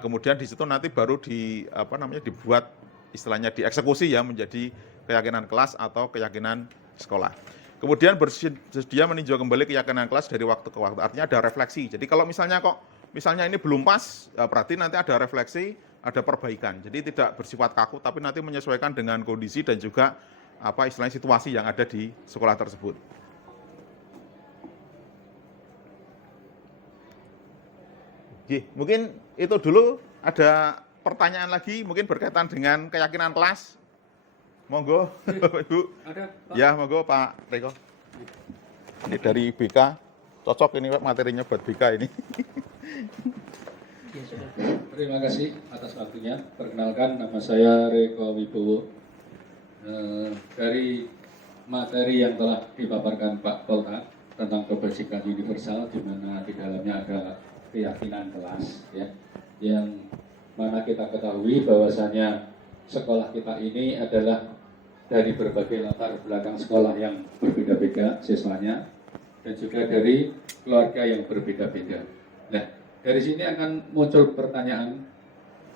kemudian di situ nanti baru dibuat istilahnya dieksekusi ya menjadi keyakinan kelas atau keyakinan sekolah. Kemudian bersedia meninjau kembali keyakinan kelas dari waktu ke waktu, artinya ada refleksi. Jadi kalau misalnya ini belum pas, berarti nanti ada refleksi, ada perbaikan. Jadi tidak bersifat kaku, tapi nanti menyesuaikan dengan kondisi dan juga istilahnya situasi yang ada di sekolah tersebut. Oke, mungkin itu dulu. Ada pertanyaan lagi mungkin berkaitan dengan keyakinan kelas. Monggo, Bapak Ibu. Ada, Pak? Ya, monggo Pak Reko. Ini dari BK. Cocok ini materinya buat BK ini. Terima kasih atas waktunya. Perkenalkan, nama saya Reko Wibowo. Dari materi yang telah dipaparkan Pak Polta tentang kebersihan universal, di mana di dalamnya ada keyakinan kelas, ya, yang mana kita ketahui bahwasanya sekolah kita ini adalah dari berbagai latar belakang sekolah yang berbeda-beda siswanya, dan juga dari keluarga yang berbeda-beda. Nah, dari sini akan muncul pertanyaan,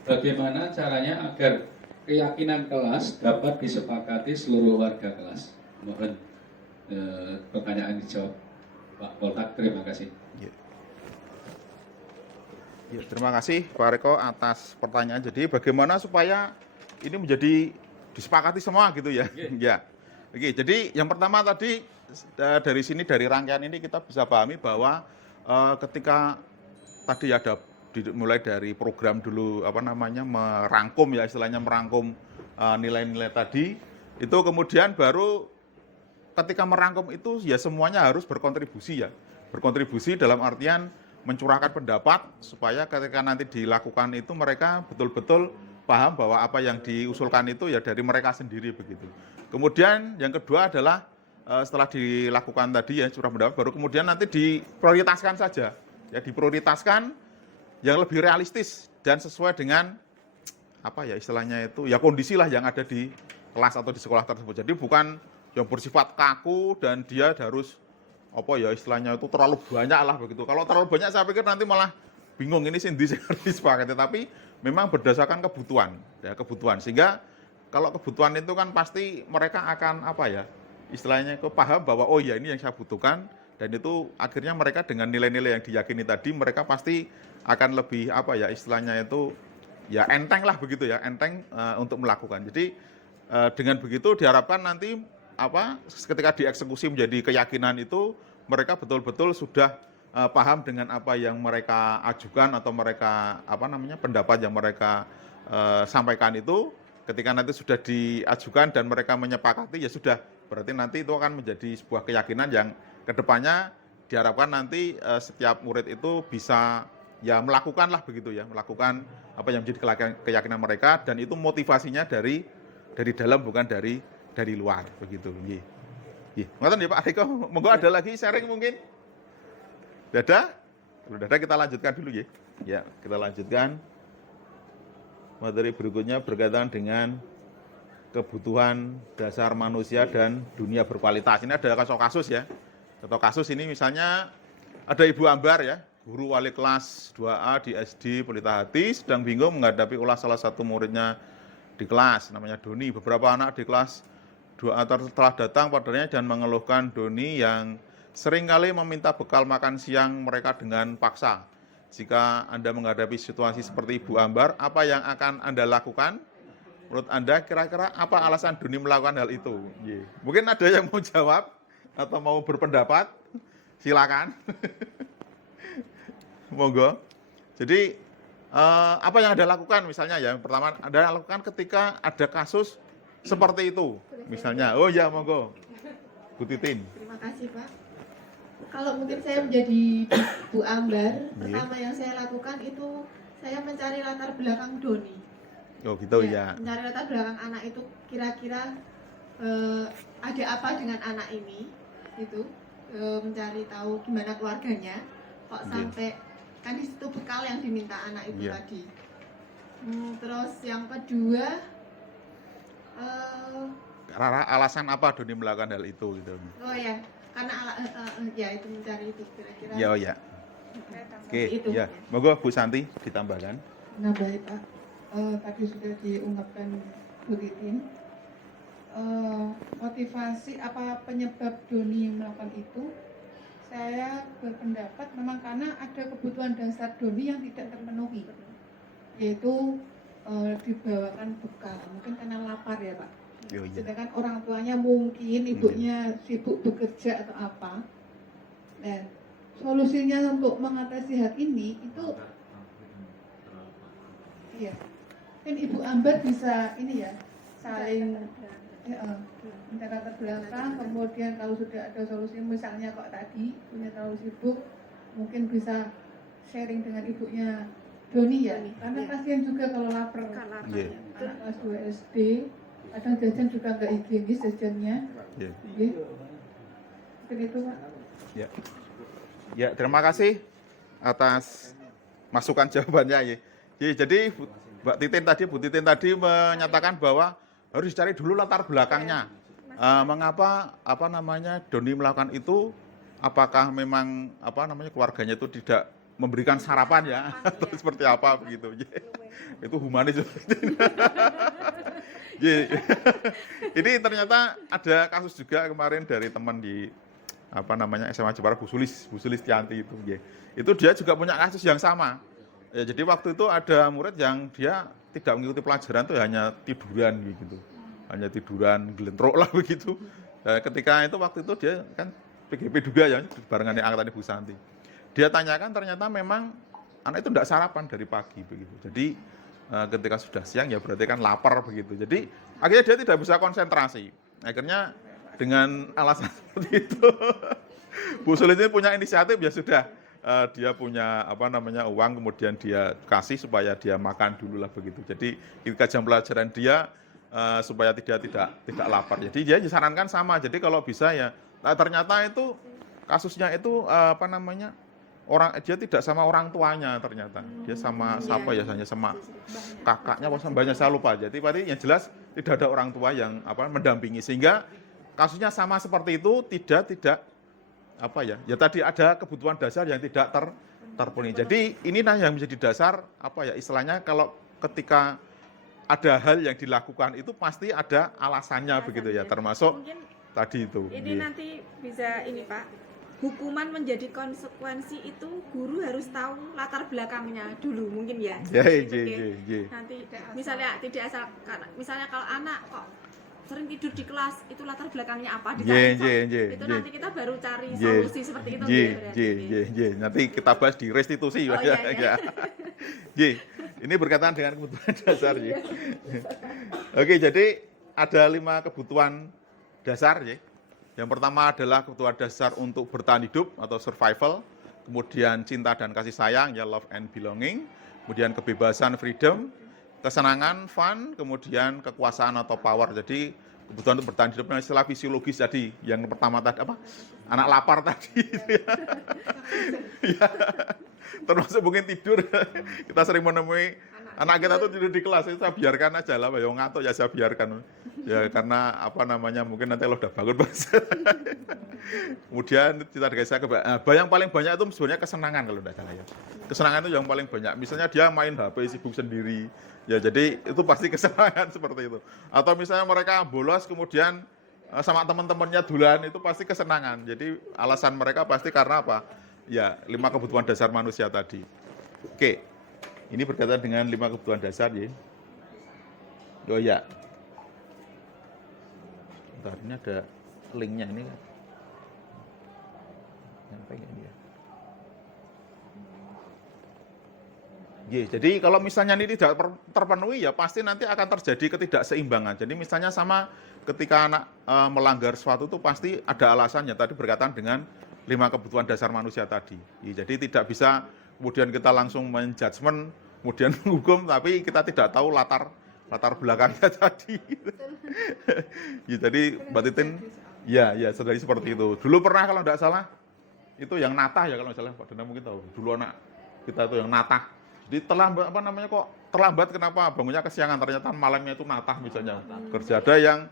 bagaimana caranya agar keyakinan kelas dapat disepakati seluruh warga kelas? Mohon pertanyaan dijawab Pak Poltak. Terima kasih. Ya, terima kasih Pak Reko atas pertanyaan. Jadi bagaimana supaya ini menjadi disepakati semua gitu ya? Ya. Oke, jadi yang pertama tadi dari rangkaian ini kita bisa pahami bahwa ketika tadi ada mulai dari program dulu merangkum ya, istilahnya merangkum nilai-nilai tadi, itu kemudian baru ketika merangkum itu ya semuanya harus berkontribusi ya. Berkontribusi dalam artian mencurahkan pendapat supaya ketika nanti dilakukan itu mereka betul-betul paham bahwa apa yang diusulkan itu ya dari mereka sendiri begitu. Kemudian yang kedua adalah setelah dilakukan tadi ya curah pendapat, baru kemudian nanti diprioritaskan saja. Ya, diprioritaskan yang lebih realistis dan sesuai dengan istilahnya itu ya kondisi lah yang ada di kelas atau di sekolah tersebut. Jadi bukan yang bersifat kaku dan dia harus istilahnya itu terlalu banyak lah begitu. Kalau terlalu banyak saya pikir nanti malah bingung ini sih harus disepakati, tapi memang berdasarkan kebutuhan. Sehingga kalau kebutuhan itu kan pasti mereka akan istilahnya itu paham bahwa ini yang saya butuhkan, dan itu akhirnya mereka dengan nilai-nilai yang diyakini tadi mereka pasti akan lebih istilahnya itu ya enteng lah begitu ya, enteng untuk melakukan. Jadi dengan begitu diharapkan nanti ketika dieksekusi menjadi keyakinan itu mereka betul-betul sudah paham dengan apa yang mereka ajukan atau mereka pendapat yang mereka sampaikan itu. Ketika nanti sudah diajukan dan mereka menyepakati ya sudah, berarti nanti itu akan menjadi sebuah keyakinan yang kedepannya diharapkan nanti setiap murid itu bisa ya melakukanlah begitu ya, melakukan apa yang menjadi keyakinan mereka, dan itu motivasinya dari dalam bukan dari luar begitu. Nggih. Nggih. Ngoten ya Pak Riko, monggo ada lagi sharing mungkin. Dadah. Kalau dadah kita lanjutkan dulu ya. Ya, kita lanjutkan. materi berikutnya berkaitan dengan kebutuhan dasar manusia dan dunia berkualitas. Ini ada kasus-kasus ya. Contoh kasus ini misalnya ada Ibu Ambar ya, guru wali kelas 2A di SD Pelita Hati sedang bingung menghadapi ulah salah satu muridnya di kelas, namanya Doni. Beberapa anak di kelas 2A telah datang padanya dan mengeluhkan Doni yang seringkali meminta bekal makan siang mereka dengan paksa. Jika Anda menghadapi situasi seperti Ibu Ambar, apa yang akan Anda lakukan? Menurut Anda kira-kira apa alasan Doni melakukan hal itu? Mungkin ada yang mau jawab atau mau berpendapat? Silakan. Monggo. Jadi apa yang Anda lakukan misalnya ya? Yang pertama Anda lakukan ketika ada kasus seperti itu. Misalnya, oh ya monggo. Bu Titin. Terima kasih Pak. Kalau mungkin saya menjadi Bu Ambar, pertama yang saya lakukan itu saya mencari latar belakang Doni. Oh gitu ya. Mencari latar belakang anak itu kira-kira ada apa dengan anak ini, gitu. Mencari tahu gimana keluarganya, kok sampai kan di situ bekal yang diminta anak itu tadi. Terus yang kedua, alasan apa Doni melakukan hal itu gitu? oh ya. Karena ya itu mencari itu kira-kira. Ya, oh ya. Oke, itu. ya. Monggo Bu Santi ditambahkan. Nah baik Pak, tadi sudah diungkapkan Bu Titin. Motivasi apa penyebab Doni melakukan itu? Saya berpendapat memang karena ada kebutuhan dasar Doni yang tidak terpenuhi, yaitu dibawakan bekal, mungkin karena lapar ya Pak. Sedangkan orang tuanya mungkin ibunya sibuk bekerja atau apa. Dan solusinya untuk mengatasi hal ini itu iya. Kan Ibu Ambar bisa ini ya, saling minta latar belakang, kemudian kalau sudah ada solusi misalnya kok tadi punya terlalu sibuk, mungkin bisa sharing dengan ibunya Doni ya, karena kasihan juga kalau lapar. Anak kelas 2 SD kadang jajan juga nggak higienis jajannya. Mungkin itu Pak. Ya, terima kasih atas masukan jawabannya ya. Jadi Bu Titin tadi menyatakan bahwa harus dicari dulu latar belakangnya. Mengapa Doni melakukan itu? Apakah memang keluarganya itu tidak memberikan sarapan ya atau seperti apa begitu? Itu humanis. Ini ternyata ada kasus juga kemarin dari teman di SMA Jepara Bu Sulistianti itu. Itu dia juga punya kasus yang sama. Ya, jadi waktu itu ada murid yang dia tidak mengikuti pelajaran tuh hanya tiduran gitu. Hanya tiduran gelentrok lah begitu. Ketika itu waktu itu dia kan PGP juga ya barengan dengan angkatan Ibu Santi. Dia tanyakan ternyata memang anak itu tidak sarapan dari pagi begitu. Jadi ketika sudah siang ya berarti kan lapar begitu. Jadi akhirnya dia tidak bisa konsentrasi. Akhirnya dengan alasan seperti itu Bu Sulis ini punya inisiatif ya sudah dia punya uang kemudian dia kasih supaya dia makan dulu lah begitu. Jadi ketika jam pelajaran dia supaya tidak lapar. Jadi dia disarankan sama. Jadi kalau bisa ya ternyata itu kasusnya itu dia tidak sama orang tuanya ternyata. Dia sama siapa ya, hanya sama kakaknya atau banyak saya lupa. Jadi yang jelas tidak ada orang tua yang mendampingi sehingga kasusnya sama seperti itu tidak ya tadi ada kebutuhan dasar yang tidak terpenuhi. Jadi inilah yang menjadi dasar istilahnya kalau ketika ada hal yang dilakukan itu pasti ada alasannya begitu ya, termasuk tadi itu. Ini nanti bisa ini Pak, hukuman menjadi konsekuensi itu guru harus tahu latar belakangnya dulu mungkin ya. Nanti misalnya tidak asal, misalnya kalau anak kok sering tidur di kelas itu latar belakangnya apa itu nanti kita baru cari solusi seperti itu. Nanti kita bahas di restitusi. Ini berkaitan dengan kebutuhan dasar ya. Oke, jadi ada 5 kebutuhan dasar ya. Yang pertama adalah kebutuhan dasar untuk bertahan hidup atau survival, kemudian cinta dan kasih sayang ya, love and belonging, kemudian kebebasan freedom, kesenangan fun, kemudian kekuasaan atau power. Jadi kebutuhan untuk bertahan hidup dengan istilah fisiologis tadi, yang pertama tadi anak lapar tadi ya. Termasuk mungkin tidur. Kita sering menemui Anak kita tuh tidur di kelas, itu saya biarkan aja lah, yang ngantuk ya saya biarkan. Ya karena apa namanya, mungkin nanti lo udah bangun banget. Kemudian kita dikasih yang paling banyak itu sebenarnya kesenangan kalau tidak salah ya. Kesenangan itu yang paling banyak. Misalnya dia main HP sibuk sendiri, ya jadi itu pasti kesenangan seperti itu. Atau misalnya mereka bolos kemudian sama teman-temannya dulan, itu pasti kesenangan. Jadi alasan mereka pasti karena apa? Ya 5 kebutuhan dasar manusia tadi. Oke, ini berkaitan dengan 5 kebutuhan dasar ya. Oh ya. Bentar, ini ada linknya ini kan. Sampai ini ya. Jadi kalau misalnya ini tidak terpenuhi ya pasti nanti akan terjadi ketidakseimbangan. Jadi misalnya sama ketika anak melanggar sesuatu itu pasti ada alasannya. Tadi berkaitan dengan 5 kebutuhan dasar manusia tadi. Jadi tidak bisa kemudian kita langsung menjudgment, kemudian menghukum, tapi kita tidak tahu latar belakangnya tadi. Jadi Mbak Titin, ya sedari seperti itu. Dulu pernah kalau tidak salah itu yang natah ya kalau misalnya Pak Dana mungkin tahu. Dulu anak kita itu yang natah. Jadi terlambat terlambat kenapa bangunnya kesiangan, ternyata malamnya itu natah misalnya. Kerja ada yang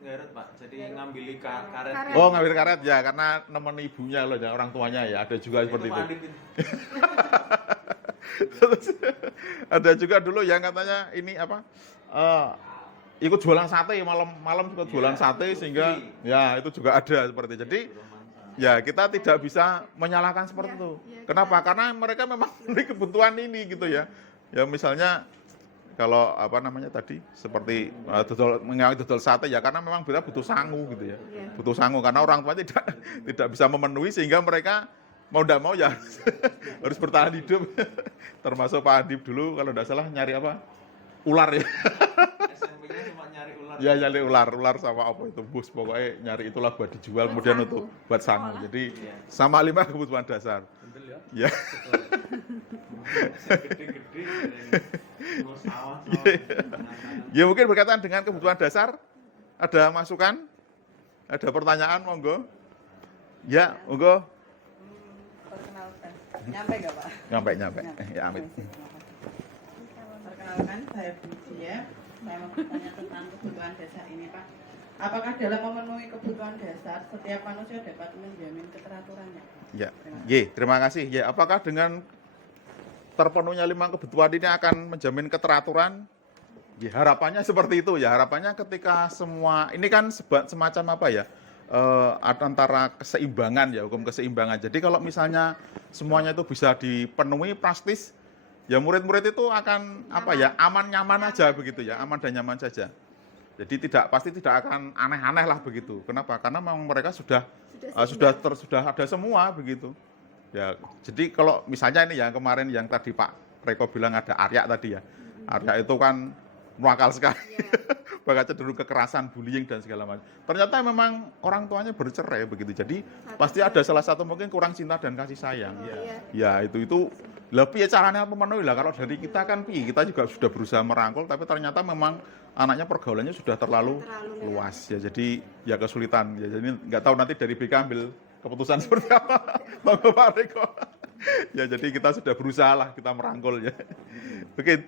Garut Pak, jadi ngambil karet. Oh, ngambil karet ya karena nemen ibunya loh, ya, orang tuanya ya, ada juga seperti itu. Ada juga dulu yang katanya ini apa? Ikut jualan sate malam ikut jualan sate sehingga ya itu juga ada seperti itu. Jadi ya kita tidak bisa menyalahkan seperti itu. Kenapa? Karena mereka memang memiliki kebutuhan ini gitu ya. Ya misalnya kalau apa namanya tadi seperti dodol sate ya karena memang kita butuh sangu gitu ya. Butuh sangu karena orang tua tidak bisa memenuhi sehingga mereka mau tidak mau ya harus bertahan hidup. Termasuk Pak Adib dulu kalau tidak salah nyari apa? Ular ya. SMP-nya cuma nyari ular. Ya nyari ular sama apa itu bus pokoknya nyari itulah buat dijual kemudian untuk buat sangu. Jadi sama 5 kebutuhan dasar. Ya. Gede-gede. Ya mungkin berkaitan dengan kebutuhan dasar. Ada masukan? Ada pertanyaan monggo? Ya, monggo. Perkenalkan. Nyampe nggak Pak? Nyampe. Ya, amin. Perkenalkan, saya Buji ya. Saya mau bertanya tentang kebutuhan dasar ini Pak. Apakah dalam memenuhi kebutuhan dasar, setiap manusia dapat menjamin keteraturannya? Ya, terima kasih. Ya, apakah dengan terpenuhnya 5 kebutuhan ini akan menjamin keteraturan? Ya, harapannya seperti itu ya. Harapannya ketika semua ini kan semacam apa ya? Antara keseimbangan ya, hukum keseimbangan. Jadi kalau misalnya semuanya itu bisa dipenuhi praktis, ya murid-murid itu akan apa ya? Aman nyaman aja begitu ya, aman dan nyaman saja. Jadi pasti tidak akan aneh-aneh lah begitu. Kenapa? Karena memang mereka sudah ada semua begitu. Ya, jadi kalau misalnya ini yang kemarin yang tadi Pak Reko bilang ada Arya tadi ya. Arya itu kan nakal sekali. Bahkan cenderung kekerasan, bullying dan segala macam. Ternyata memang orang tuanya bercerai begitu. Jadi pasti ada salah satu mungkin kurang cinta dan kasih sayang. Ya, itu lebih caranya memenuhi lah. Kalau dari kita kan kita juga sudah berusaha merangkul tapi ternyata memang anaknya pergaulannya sudah terlalu luas ya. Jadi ya kesulitan. Ya, jadi nggak tahu nanti dari BK ambil keputusan seperti apa. Monggo Pak Reko. Ya jadi kita sudah berusaha lah kita merangkul ya. Oke,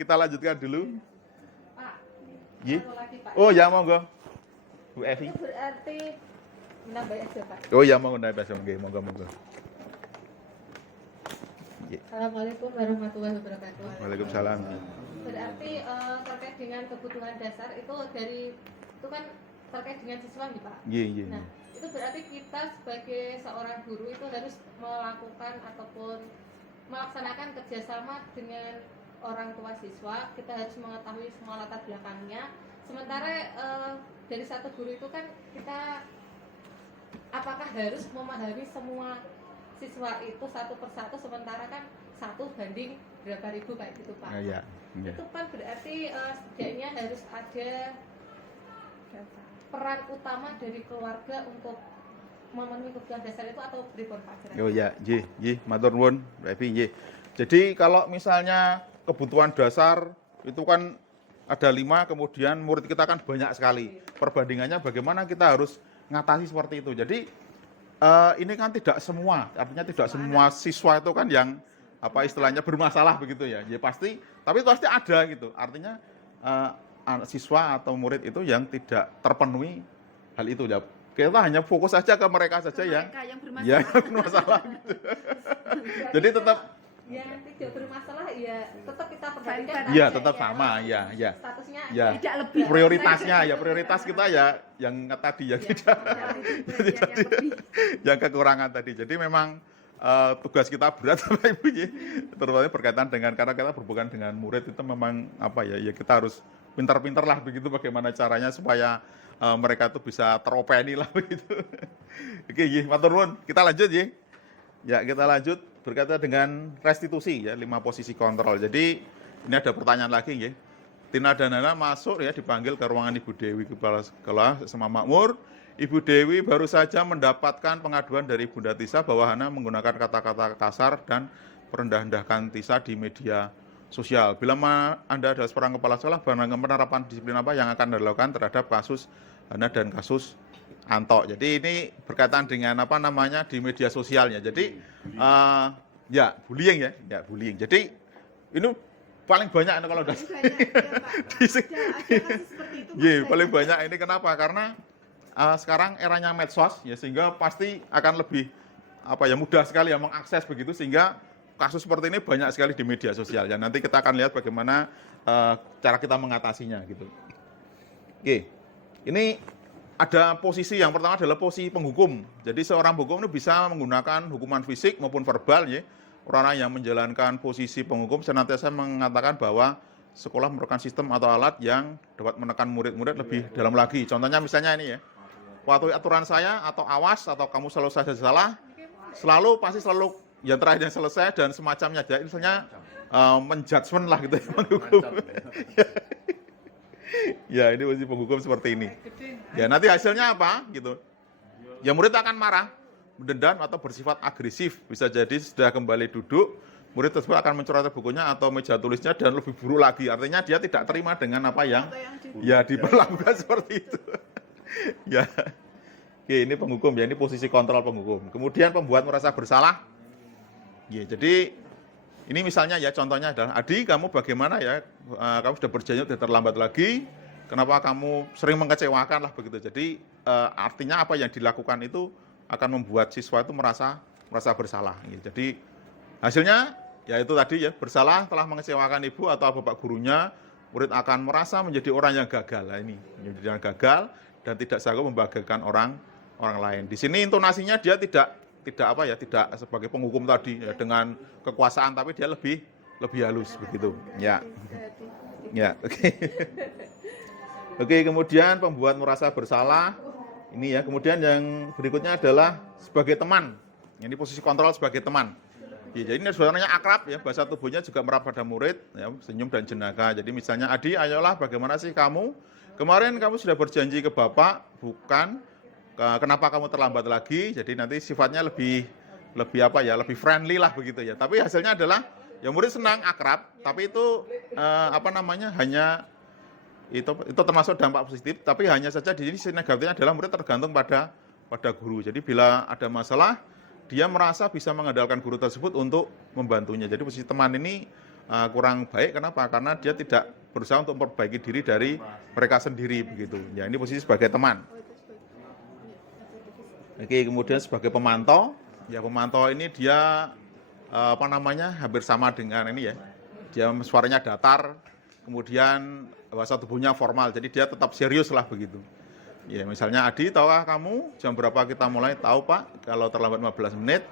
kita lanjutkan dulu. Oh ya monggo. Bu Evi. Itu berarti menambah aja Pak. Oh ya monggo nambah aja monggo. Assalamualaikum warahmatullahi wabarakatuh. Waalaikumsalam. Berarti terkait dengan kebutuhan dasar itu kan terkait dengan siswa nih Pak. Iya. Nah, itu berarti kita sebagai seorang guru itu harus melakukan ataupun melaksanakan kerjasama dengan orang tua siswa. Kita harus mengetahui semua latar belakangnya. Sementara dari satu guru itu kan kita apakah harus memahami semua siswa itu satu persatu, sementara kan 1 banding berapa ribu kayak gitu Pak. Iya. Itu kan berarti setidaknya harus ada peran utama dari keluarga untuk memenuhi kebutuhan dasar itu atau pripun Pak? Oh ya, matur nuwun, Evi. Jadi kalau misalnya kebutuhan dasar itu kan ada 5, kemudian murid kita kan banyak sekali. Perbandingannya bagaimana kita harus ngatasi seperti itu. Jadi ini kan tidak semua, artinya tidak semua siswa itu kan yang apa istilahnya bermasalah begitu ya. Ya pasti, tapi pasti ada gitu. Artinya siswa atau murid itu yang tidak terpenuhi hal itu ya. Kita hanya fokus saja ke mereka saja yang bermasalah gitu. Jadi tetap yang tidak bermasalah ya tetap kita perhatikan. Iya, tetap sama ya. Statusnya Ya. tidak lebih. Prioritas kita ya yang tadi ya tidak. Jadi tadi yang kekurangan tadi. Jadi memang tugas kita berat Bapak Ibu ya. Terutama berkaitan dengan karena kita berhubungan dengan murid itu memang apa ya kita harus pintar-pintar lah begitu bagaimana caranya supaya mereka itu bisa teropeni lah begitu. Oke, matur nuwun. Kita lanjut ya. Ya, kita lanjut berkaitan dengan restitusi ya, 5 posisi kontrol. Jadi ini ada pertanyaan lagi ya. Tina dan Nana masuk ya dipanggil ke ruangan Ibu Dewi Kepala Sekolah SMA Makmur. Ibu Dewi baru saja mendapatkan pengaduan dari Bunda Tisa bahwa Hana menggunakan kata-kata kasar dan merendah-rendahkan Tisa di media sosial. Bila Anda adalah seorang kepala sekolah, penerapan disiplin apa yang akan dilakukan terhadap kasus Hana dan kasus Anto. Jadi ini berkaitan dengan apa namanya di media sosialnya. Jadi ya bullying ya bullying. Jadi ini paling banyak kalau udah paling banyak ini kenapa? Karena sekarang eranya medsos ya sehingga pasti akan lebih mudah sekali ya mengakses begitu sehingga kasus seperti ini banyak sekali di media sosial ya. Nanti kita akan lihat bagaimana cara kita mengatasinya gitu. Oke. Ini ada posisi yang pertama adalah posisi penghukum. Jadi seorang penghukum ini bisa menggunakan hukuman fisik maupun verbal ya. Orang yang menjalankan posisi penghukum senantiasa mengatakan bahwa sekolah merupakan sistem atau alat yang dapat menekan murid-murid lebih dalam lagi. Contohnya misalnya ini ya. Waktu aturan saya atau awas atau kamu selalu saja salah, pasti selalu yang terakhir yang selesai dan semacamnya. Jadi misalnya menjudgment lah gitu ya, menghukum. Ya ini posisi penghukum seperti ini. Ya nanti hasilnya apa gitu. Ya murid akan marah, mendendam atau bersifat agresif. Bisa jadi sudah kembali duduk, murid tersebut akan mencoret bukunya atau meja tulisnya dan lebih buruk lagi. Artinya dia tidak terima dengan apa yang ya diperlakukan seperti itu. Ya. Oke, ini penghukum ya, ini posisi kontrol penghukum. Kemudian pembuat merasa bersalah. Ya, jadi ini misalnya ya contohnya adalah Adi, kamu bagaimana ya? Kamu sudah berjanji tidak terlambat lagi. Kenapa kamu sering mengecewakan lah begitu. Jadi artinya apa yang dilakukan itu akan membuat siswa itu merasa bersalah. Ya, jadi hasilnya ya itu tadi ya bersalah telah mengecewakan ibu atau bapak gurunya. Murid akan merasa menjadi orang yang gagal. Nah, ini menjadi orang gagal dan tidak sanggup membahagiakan orang lain. Di sini intonasinya dia tidak sebagai penghukum tadi ya, dengan kekuasaan tapi dia lebih halus begitu. Ya. Ya, oke. Oke, kemudian pembuat merasa bersalah. Ini ya, kemudian yang berikutnya adalah sebagai teman. Ini posisi kontrol sebagai teman. Ya, jadi ini sebenarnya akrab ya, bahasa tubuhnya juga meraba pada murid, ya, senyum dan jenaka. Jadi misalnya, Adi, ayolah bagaimana sih kamu? Kemarin kamu sudah berjanji ke Bapak, bukan? Kenapa kamu terlambat lagi? Jadi nanti sifatnya lebih friendly lah begitu ya. Tapi hasilnya adalah ya murid senang, akrab, tapi itu hanya itu termasuk dampak positif, tapi hanya saja di sini negatifnya adalah murid tergantung pada guru. Jadi bila ada masalah, dia merasa bisa mengandalkan guru tersebut untuk membantunya. Jadi posisi teman ini kurang baik, kenapa? Karena dia tidak berusaha untuk memperbaiki diri dari mereka sendiri begitu. Ya, ini posisi sebagai teman. Oke, kemudian sebagai pemantau, ya pemantau ini dia hampir sama dengan ini ya. Dia suaranya datar, kemudian bahasa tubuhnya formal, jadi dia tetap serius lah begitu. Ya, misalnya Adi, tahukah kamu jam berapa kita mulai? Tahu Pak, kalau terlambat 15 menit,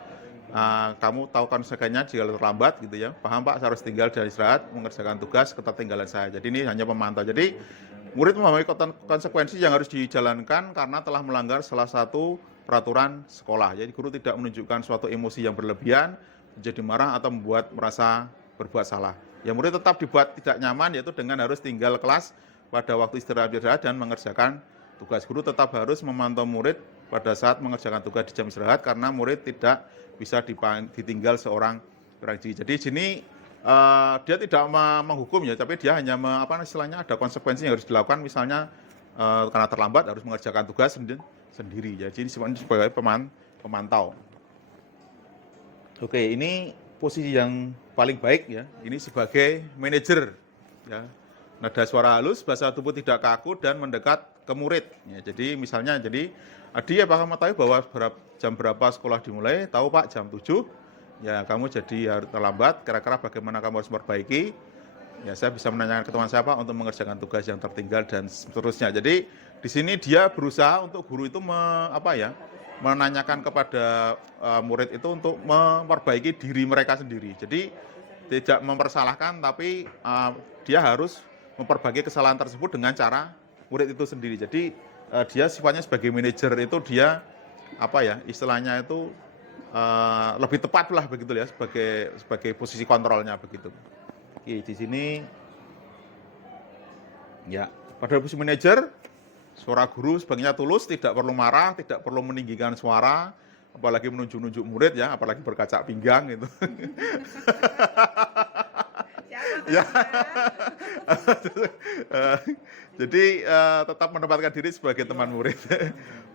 kamu tahu konsekuensinya jika terlambat gitu ya. Paham Pak, saya harus tinggal dan istirahat, mengerjakan tugas, ketertinggalan saya. Jadi ini hanya pemantau. Jadi murid memahami konsekuensi yang harus dijalankan karena telah melanggar salah satu peraturan sekolah. Jadi guru tidak menunjukkan suatu emosi yang berlebihan, menjadi marah atau membuat merasa berbuat salah. Ya murid tetap dibuat tidak nyaman, yaitu dengan harus tinggal kelas pada waktu istirahat dan mengerjakan tugas. Guru tetap harus memantau murid pada saat mengerjakan tugas di jam istirahat karena murid tidak bisa ditinggal seorang diri. Jadi di sini dia tidak menghukum ya, tapi dia hanya istilahnya ada konsekuensi yang harus dilakukan, misalnya karena terlambat harus mengerjakan tugas sendiri. Jadi ini sebagai pemantau. Oke, ini posisi yang paling baik ya, ini sebagai manajer ya. Nada suara halus, bahasa tubuh tidak kaku dan mendekat ke murid. Ya, jadi misalnya dia bakal mengetahui bahwa jam berapa sekolah dimulai, tahu Pak jam 7. Ya kamu jadi harus terlambat, kira-kira bagaimana kamu harus memperbaiki. Ya saya bisa menanyakan ke teman saya Pak untuk mengerjakan tugas yang tertinggal dan seterusnya. Jadi di sini dia berusaha untuk guru itu menanyakan kepada murid itu untuk memperbaiki diri mereka sendiri. Jadi tidak mempersalahkan, tapi dia harus memperbaiki kesalahan tersebut dengan cara murid itu sendiri. Jadi dia sifatnya sebagai manajer itu dia istilahnya itu lebih tepat lah begitu ya, sebagai posisi kontrolnya begitu. Oke, di sini ya pada posisi manajer, suara guru sebaiknya tulus, tidak perlu marah, tidak perlu meninggikan suara, apalagi menunjuk-nunjuk murid ya, apalagi berkacak pinggang gitu. Ya. Jadi tetap menempatkan diri sebagai teman murid.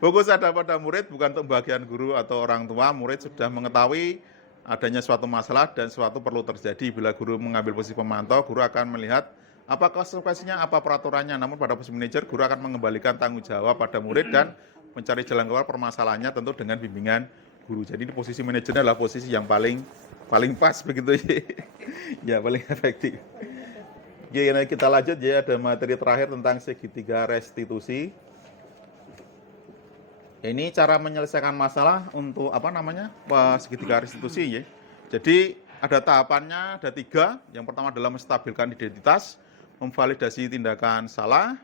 Fokus ada pada murid, bukan untuk bagian guru atau orang tua. Murid sudah mengetahui adanya suatu masalah dan suatu perlu terjadi. Bila guru mengambil posisi pemantau, guru akan melihat apa konsekuensinya, apa peraturannya. Namun pada posisi manajer, guru akan mengembalikan tanggung jawab pada murid dan mencari jalan keluar permasalahannya tentu dengan bimbingan guru. Jadi di posisi manajernya adalah posisi yang paling pas begitu ya, paling efektif. Oke, kita lanjut ya, ada materi terakhir tentang segitiga restitusi. Ini cara menyelesaikan masalah untuk segitiga restitusi ya. Jadi ada tahapannya, ada 3. Yang pertama adalah menstabilkan identitas, memvalidasi tindakan salah,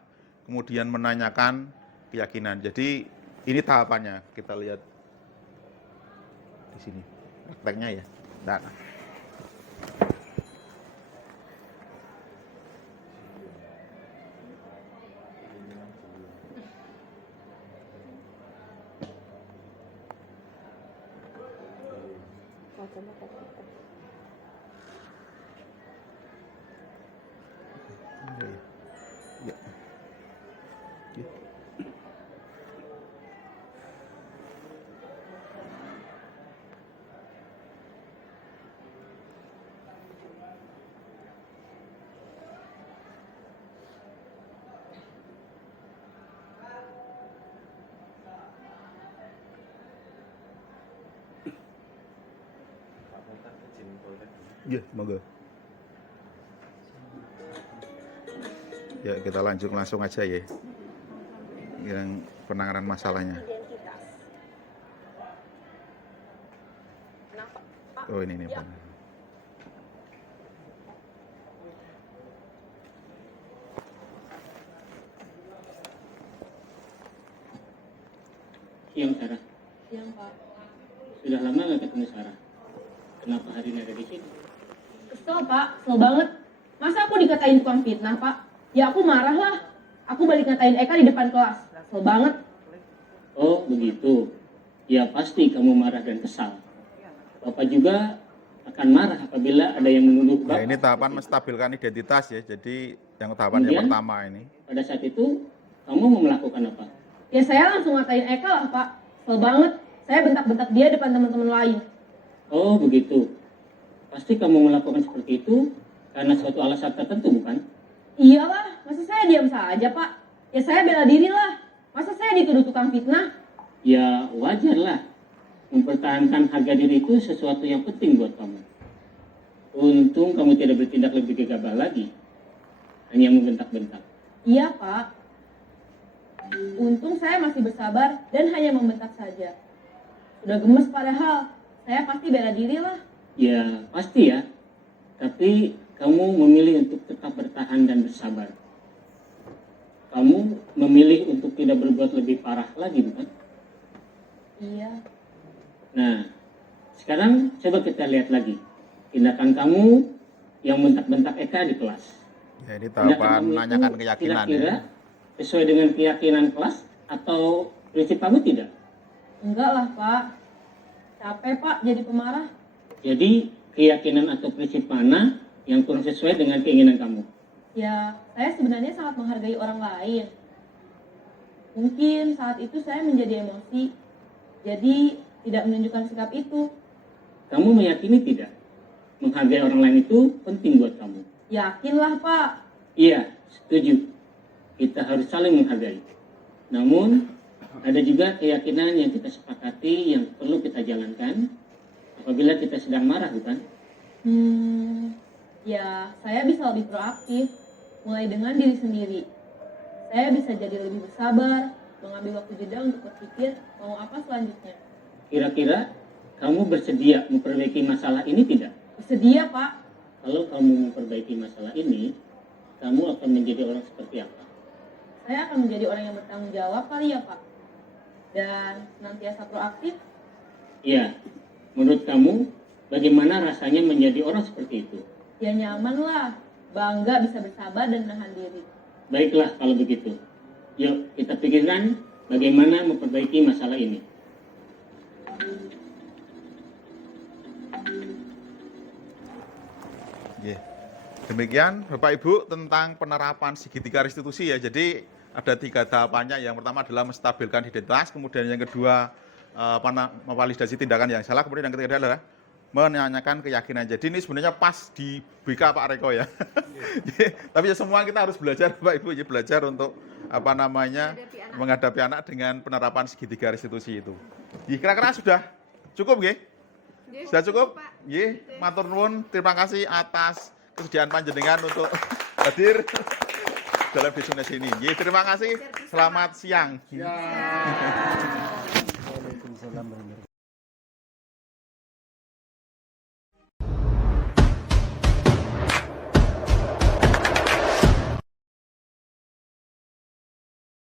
kemudian menanyakan keyakinan. Jadi ini tahapannya, kita lihat di sini prakteknya ya. Nah. Ya, monggo. Ya, kita langsung aja ya. Yang penanganan masalahnya. Oh, ini nih, Pak. Siang, Sarah. Siang, Pak. Sudah lama nggak ketemu Sarah? Kenapa hari ini ada di sini? Kesel, Pak. Kesel banget. Masa aku dikatain tukang fitnah, Pak? Ya aku marah lah. Aku balik ngatain Eka di depan kelas. Kesel banget. Oh, begitu. Ya pasti kamu marah dan kesal. Bapak juga akan marah apabila ada yang menuduh Bapak. Ya, ini tahapan menstabilkan identitas ya. Jadi yang tahapan yang pertama ini. Pada saat itu, kamu mau melakukan apa? Ya saya langsung ngatain Eka lah, Pak. Kesel banget. Saya bentak-bentak dia depan teman-teman lain. Oh, begitu. Pasti kamu melakukan seperti itu karena suatu alasan tertentu, bukan? Iyalah, masa saya diam saja, Pak? Ya saya bela diri lah. Masa saya dituduh tukang fitnah? Ya, wajar lah. Mempertahankan harga diri itu sesuatu yang penting buat kamu. Untung kamu tidak bertindak lebih gegabah lagi. Hanya membentak-bentak. Iya, Pak. Untung saya masih bersabar dan hanya membentak saja. Sudah gemes padahal. Saya pasti bela diri lah. Ya, pasti ya. Tapi kamu memilih untuk tetap bertahan dan bersabar. Kamu memilih untuk tidak berbuat lebih parah lagi, bukan? Iya. Nah, sekarang coba kita lihat lagi. Tindakan kamu yang bentak-bentak Eka di kelas. Ya, ini tahapan menanyakan keyakinan kira-kira ya. Sesuai dengan keyakinan kelas atau prinsip kamu tidak? Enggak lah, Pak. Capek, Pak, jadi pemarah. Jadi, keyakinan atau prinsip mana yang kurang sesuai dengan keinginan kamu? Ya, saya sebenarnya sangat menghargai orang lain. Mungkin saat itu saya menjadi emosi, jadi tidak menunjukkan sikap itu. Kamu meyakini tidak menghargai orang lain itu penting buat kamu. Yakinlah, Pak. Iya, setuju. Kita harus saling menghargai. Namun, ada juga keyakinan yang kita sepakati yang perlu kita jalankan apabila kita sedang marah, bukan? Ya, saya bisa lebih proaktif, mulai dengan diri sendiri. Saya bisa jadi lebih bersabar, mengambil waktu jeda untuk berpikir mau apa selanjutnya. Kira-kira kamu bersedia memperbaiki masalah ini tidak? Bersedia, Pak. Kalau kamu memperbaiki masalah ini, kamu akan menjadi orang seperti apa? Saya akan menjadi orang yang bertanggung jawab kali ya, Pak. Dan senantiasa proaktif. Iya, menurut kamu bagaimana rasanya menjadi orang seperti itu? Ya nyaman lah, bangga bisa bersabar dan menahan diri. Baiklah kalau begitu. Yuk kita pikirkan bagaimana memperbaiki masalah ini. Demikian Bapak Ibu tentang penerapan segitiga restitusi ya. Jadi ada 3 tahapannya. Yang pertama adalah menstabilkan identitas, kemudian yang kedua memvalidasi tindakan yang salah, kemudian yang ketiga adalah menanyakan keyakinan. Jadi ini sebenarnya pas di BK Pak Reko ya. Tapi ya semua kita harus belajar Bapak Ibu, ya belajar untuk menghadapi anak dengan penerapan segitiga restitusi itu. Kira-kira sudah cukup nggih? Sudah cukup? Nggih, matur nuwun, terima kasih atas kesediaan panjenengan untuk hadir dalam diskusi ini. Nggih, terima kasih. Selamat siang. Waalaikumsalam warahmatullahi wabarakatuh.